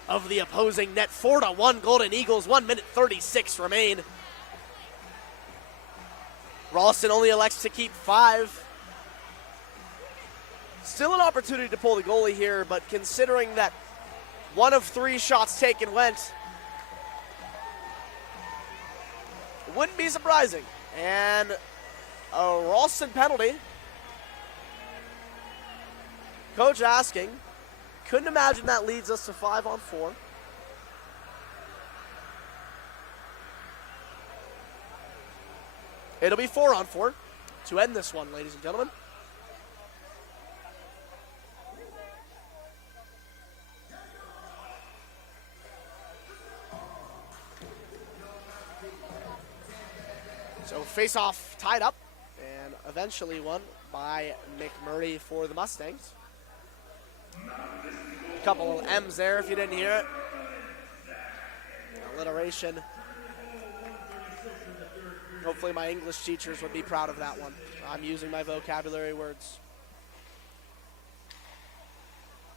of the opposing net. 4-1 Golden Eagles, 1 minute 36 remain. Ralston only elects to keep 5. Still an opportunity to pull the goalie here, but considering that 1 of 3 shots taken went, wouldn't be surprising. And a Ralston penalty. Coach asking. Couldn't imagine that leads us to 5-on-4. It'll be 4-on-4 to end this one, ladies and gentlemen. So face-off tied up and eventually won by McMurray for the Mustangs. A couple of M's there if you didn't hear it. Alliteration. Hopefully my English teachers would be proud of that one. I'm using my vocabulary words.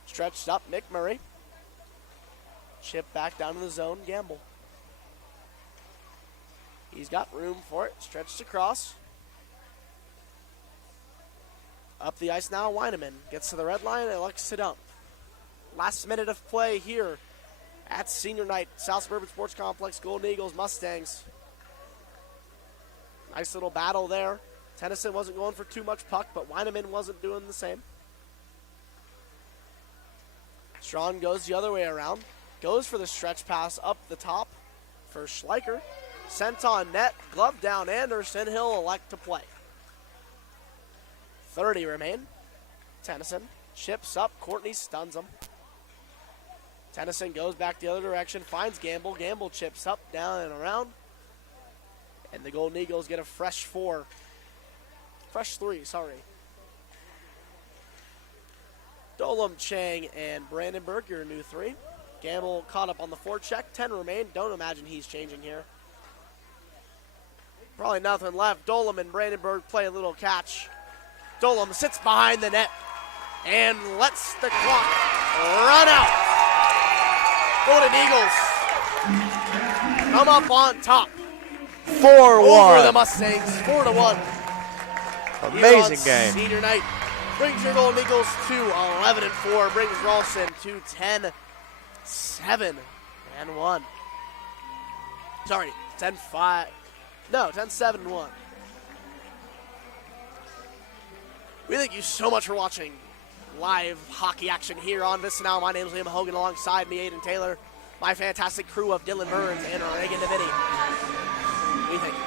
Stretched up, McMurray. Chip back down in the zone, Gamble. He's got room for it, stretched across. Up the ice now, Weineman gets to the red line and elects to dump. Last minute of play here at senior night, South Suburban Sports Complex, Golden Eagles, Mustangs. Nice little battle there. Tennyson wasn't going for too much puck, but Weineman wasn't doing the same. Strawn goes the other way around. Goes for the stretch pass up the top for Schleicher. Sent on net, glove down Anderson. He'll elect to play. 30 remain. Tennyson chips up. Courtney stuns him. Tennyson goes back the other direction, finds Gamble. Gamble chips up, down, and around. And the Golden Eagles get a fresh 3, sorry. Dolam, Chang, and Brandenburg, your new 3. Gamble caught up on the forecheck. 10 remain. Don't imagine he's changing here. Probably nothing left. Dolam and Brandenburg play a little catch. Dolam sits behind the net and lets the clock run out. Golden Eagles come up on top. 4-1. Over the Mustangs, 4-1. Amazing game. Senior night brings your Golden Eagles to 11-4. Brings Ralston to 10-7-1. Sorry, 10-5. No, 10-7-1. We thank you so much for watching live hockey action here on Vista Now. My name is Liam Hogan, alongside me, Aiden Taylor, my fantastic crew of Dylan Burns and Reagan Navitti. We thank you.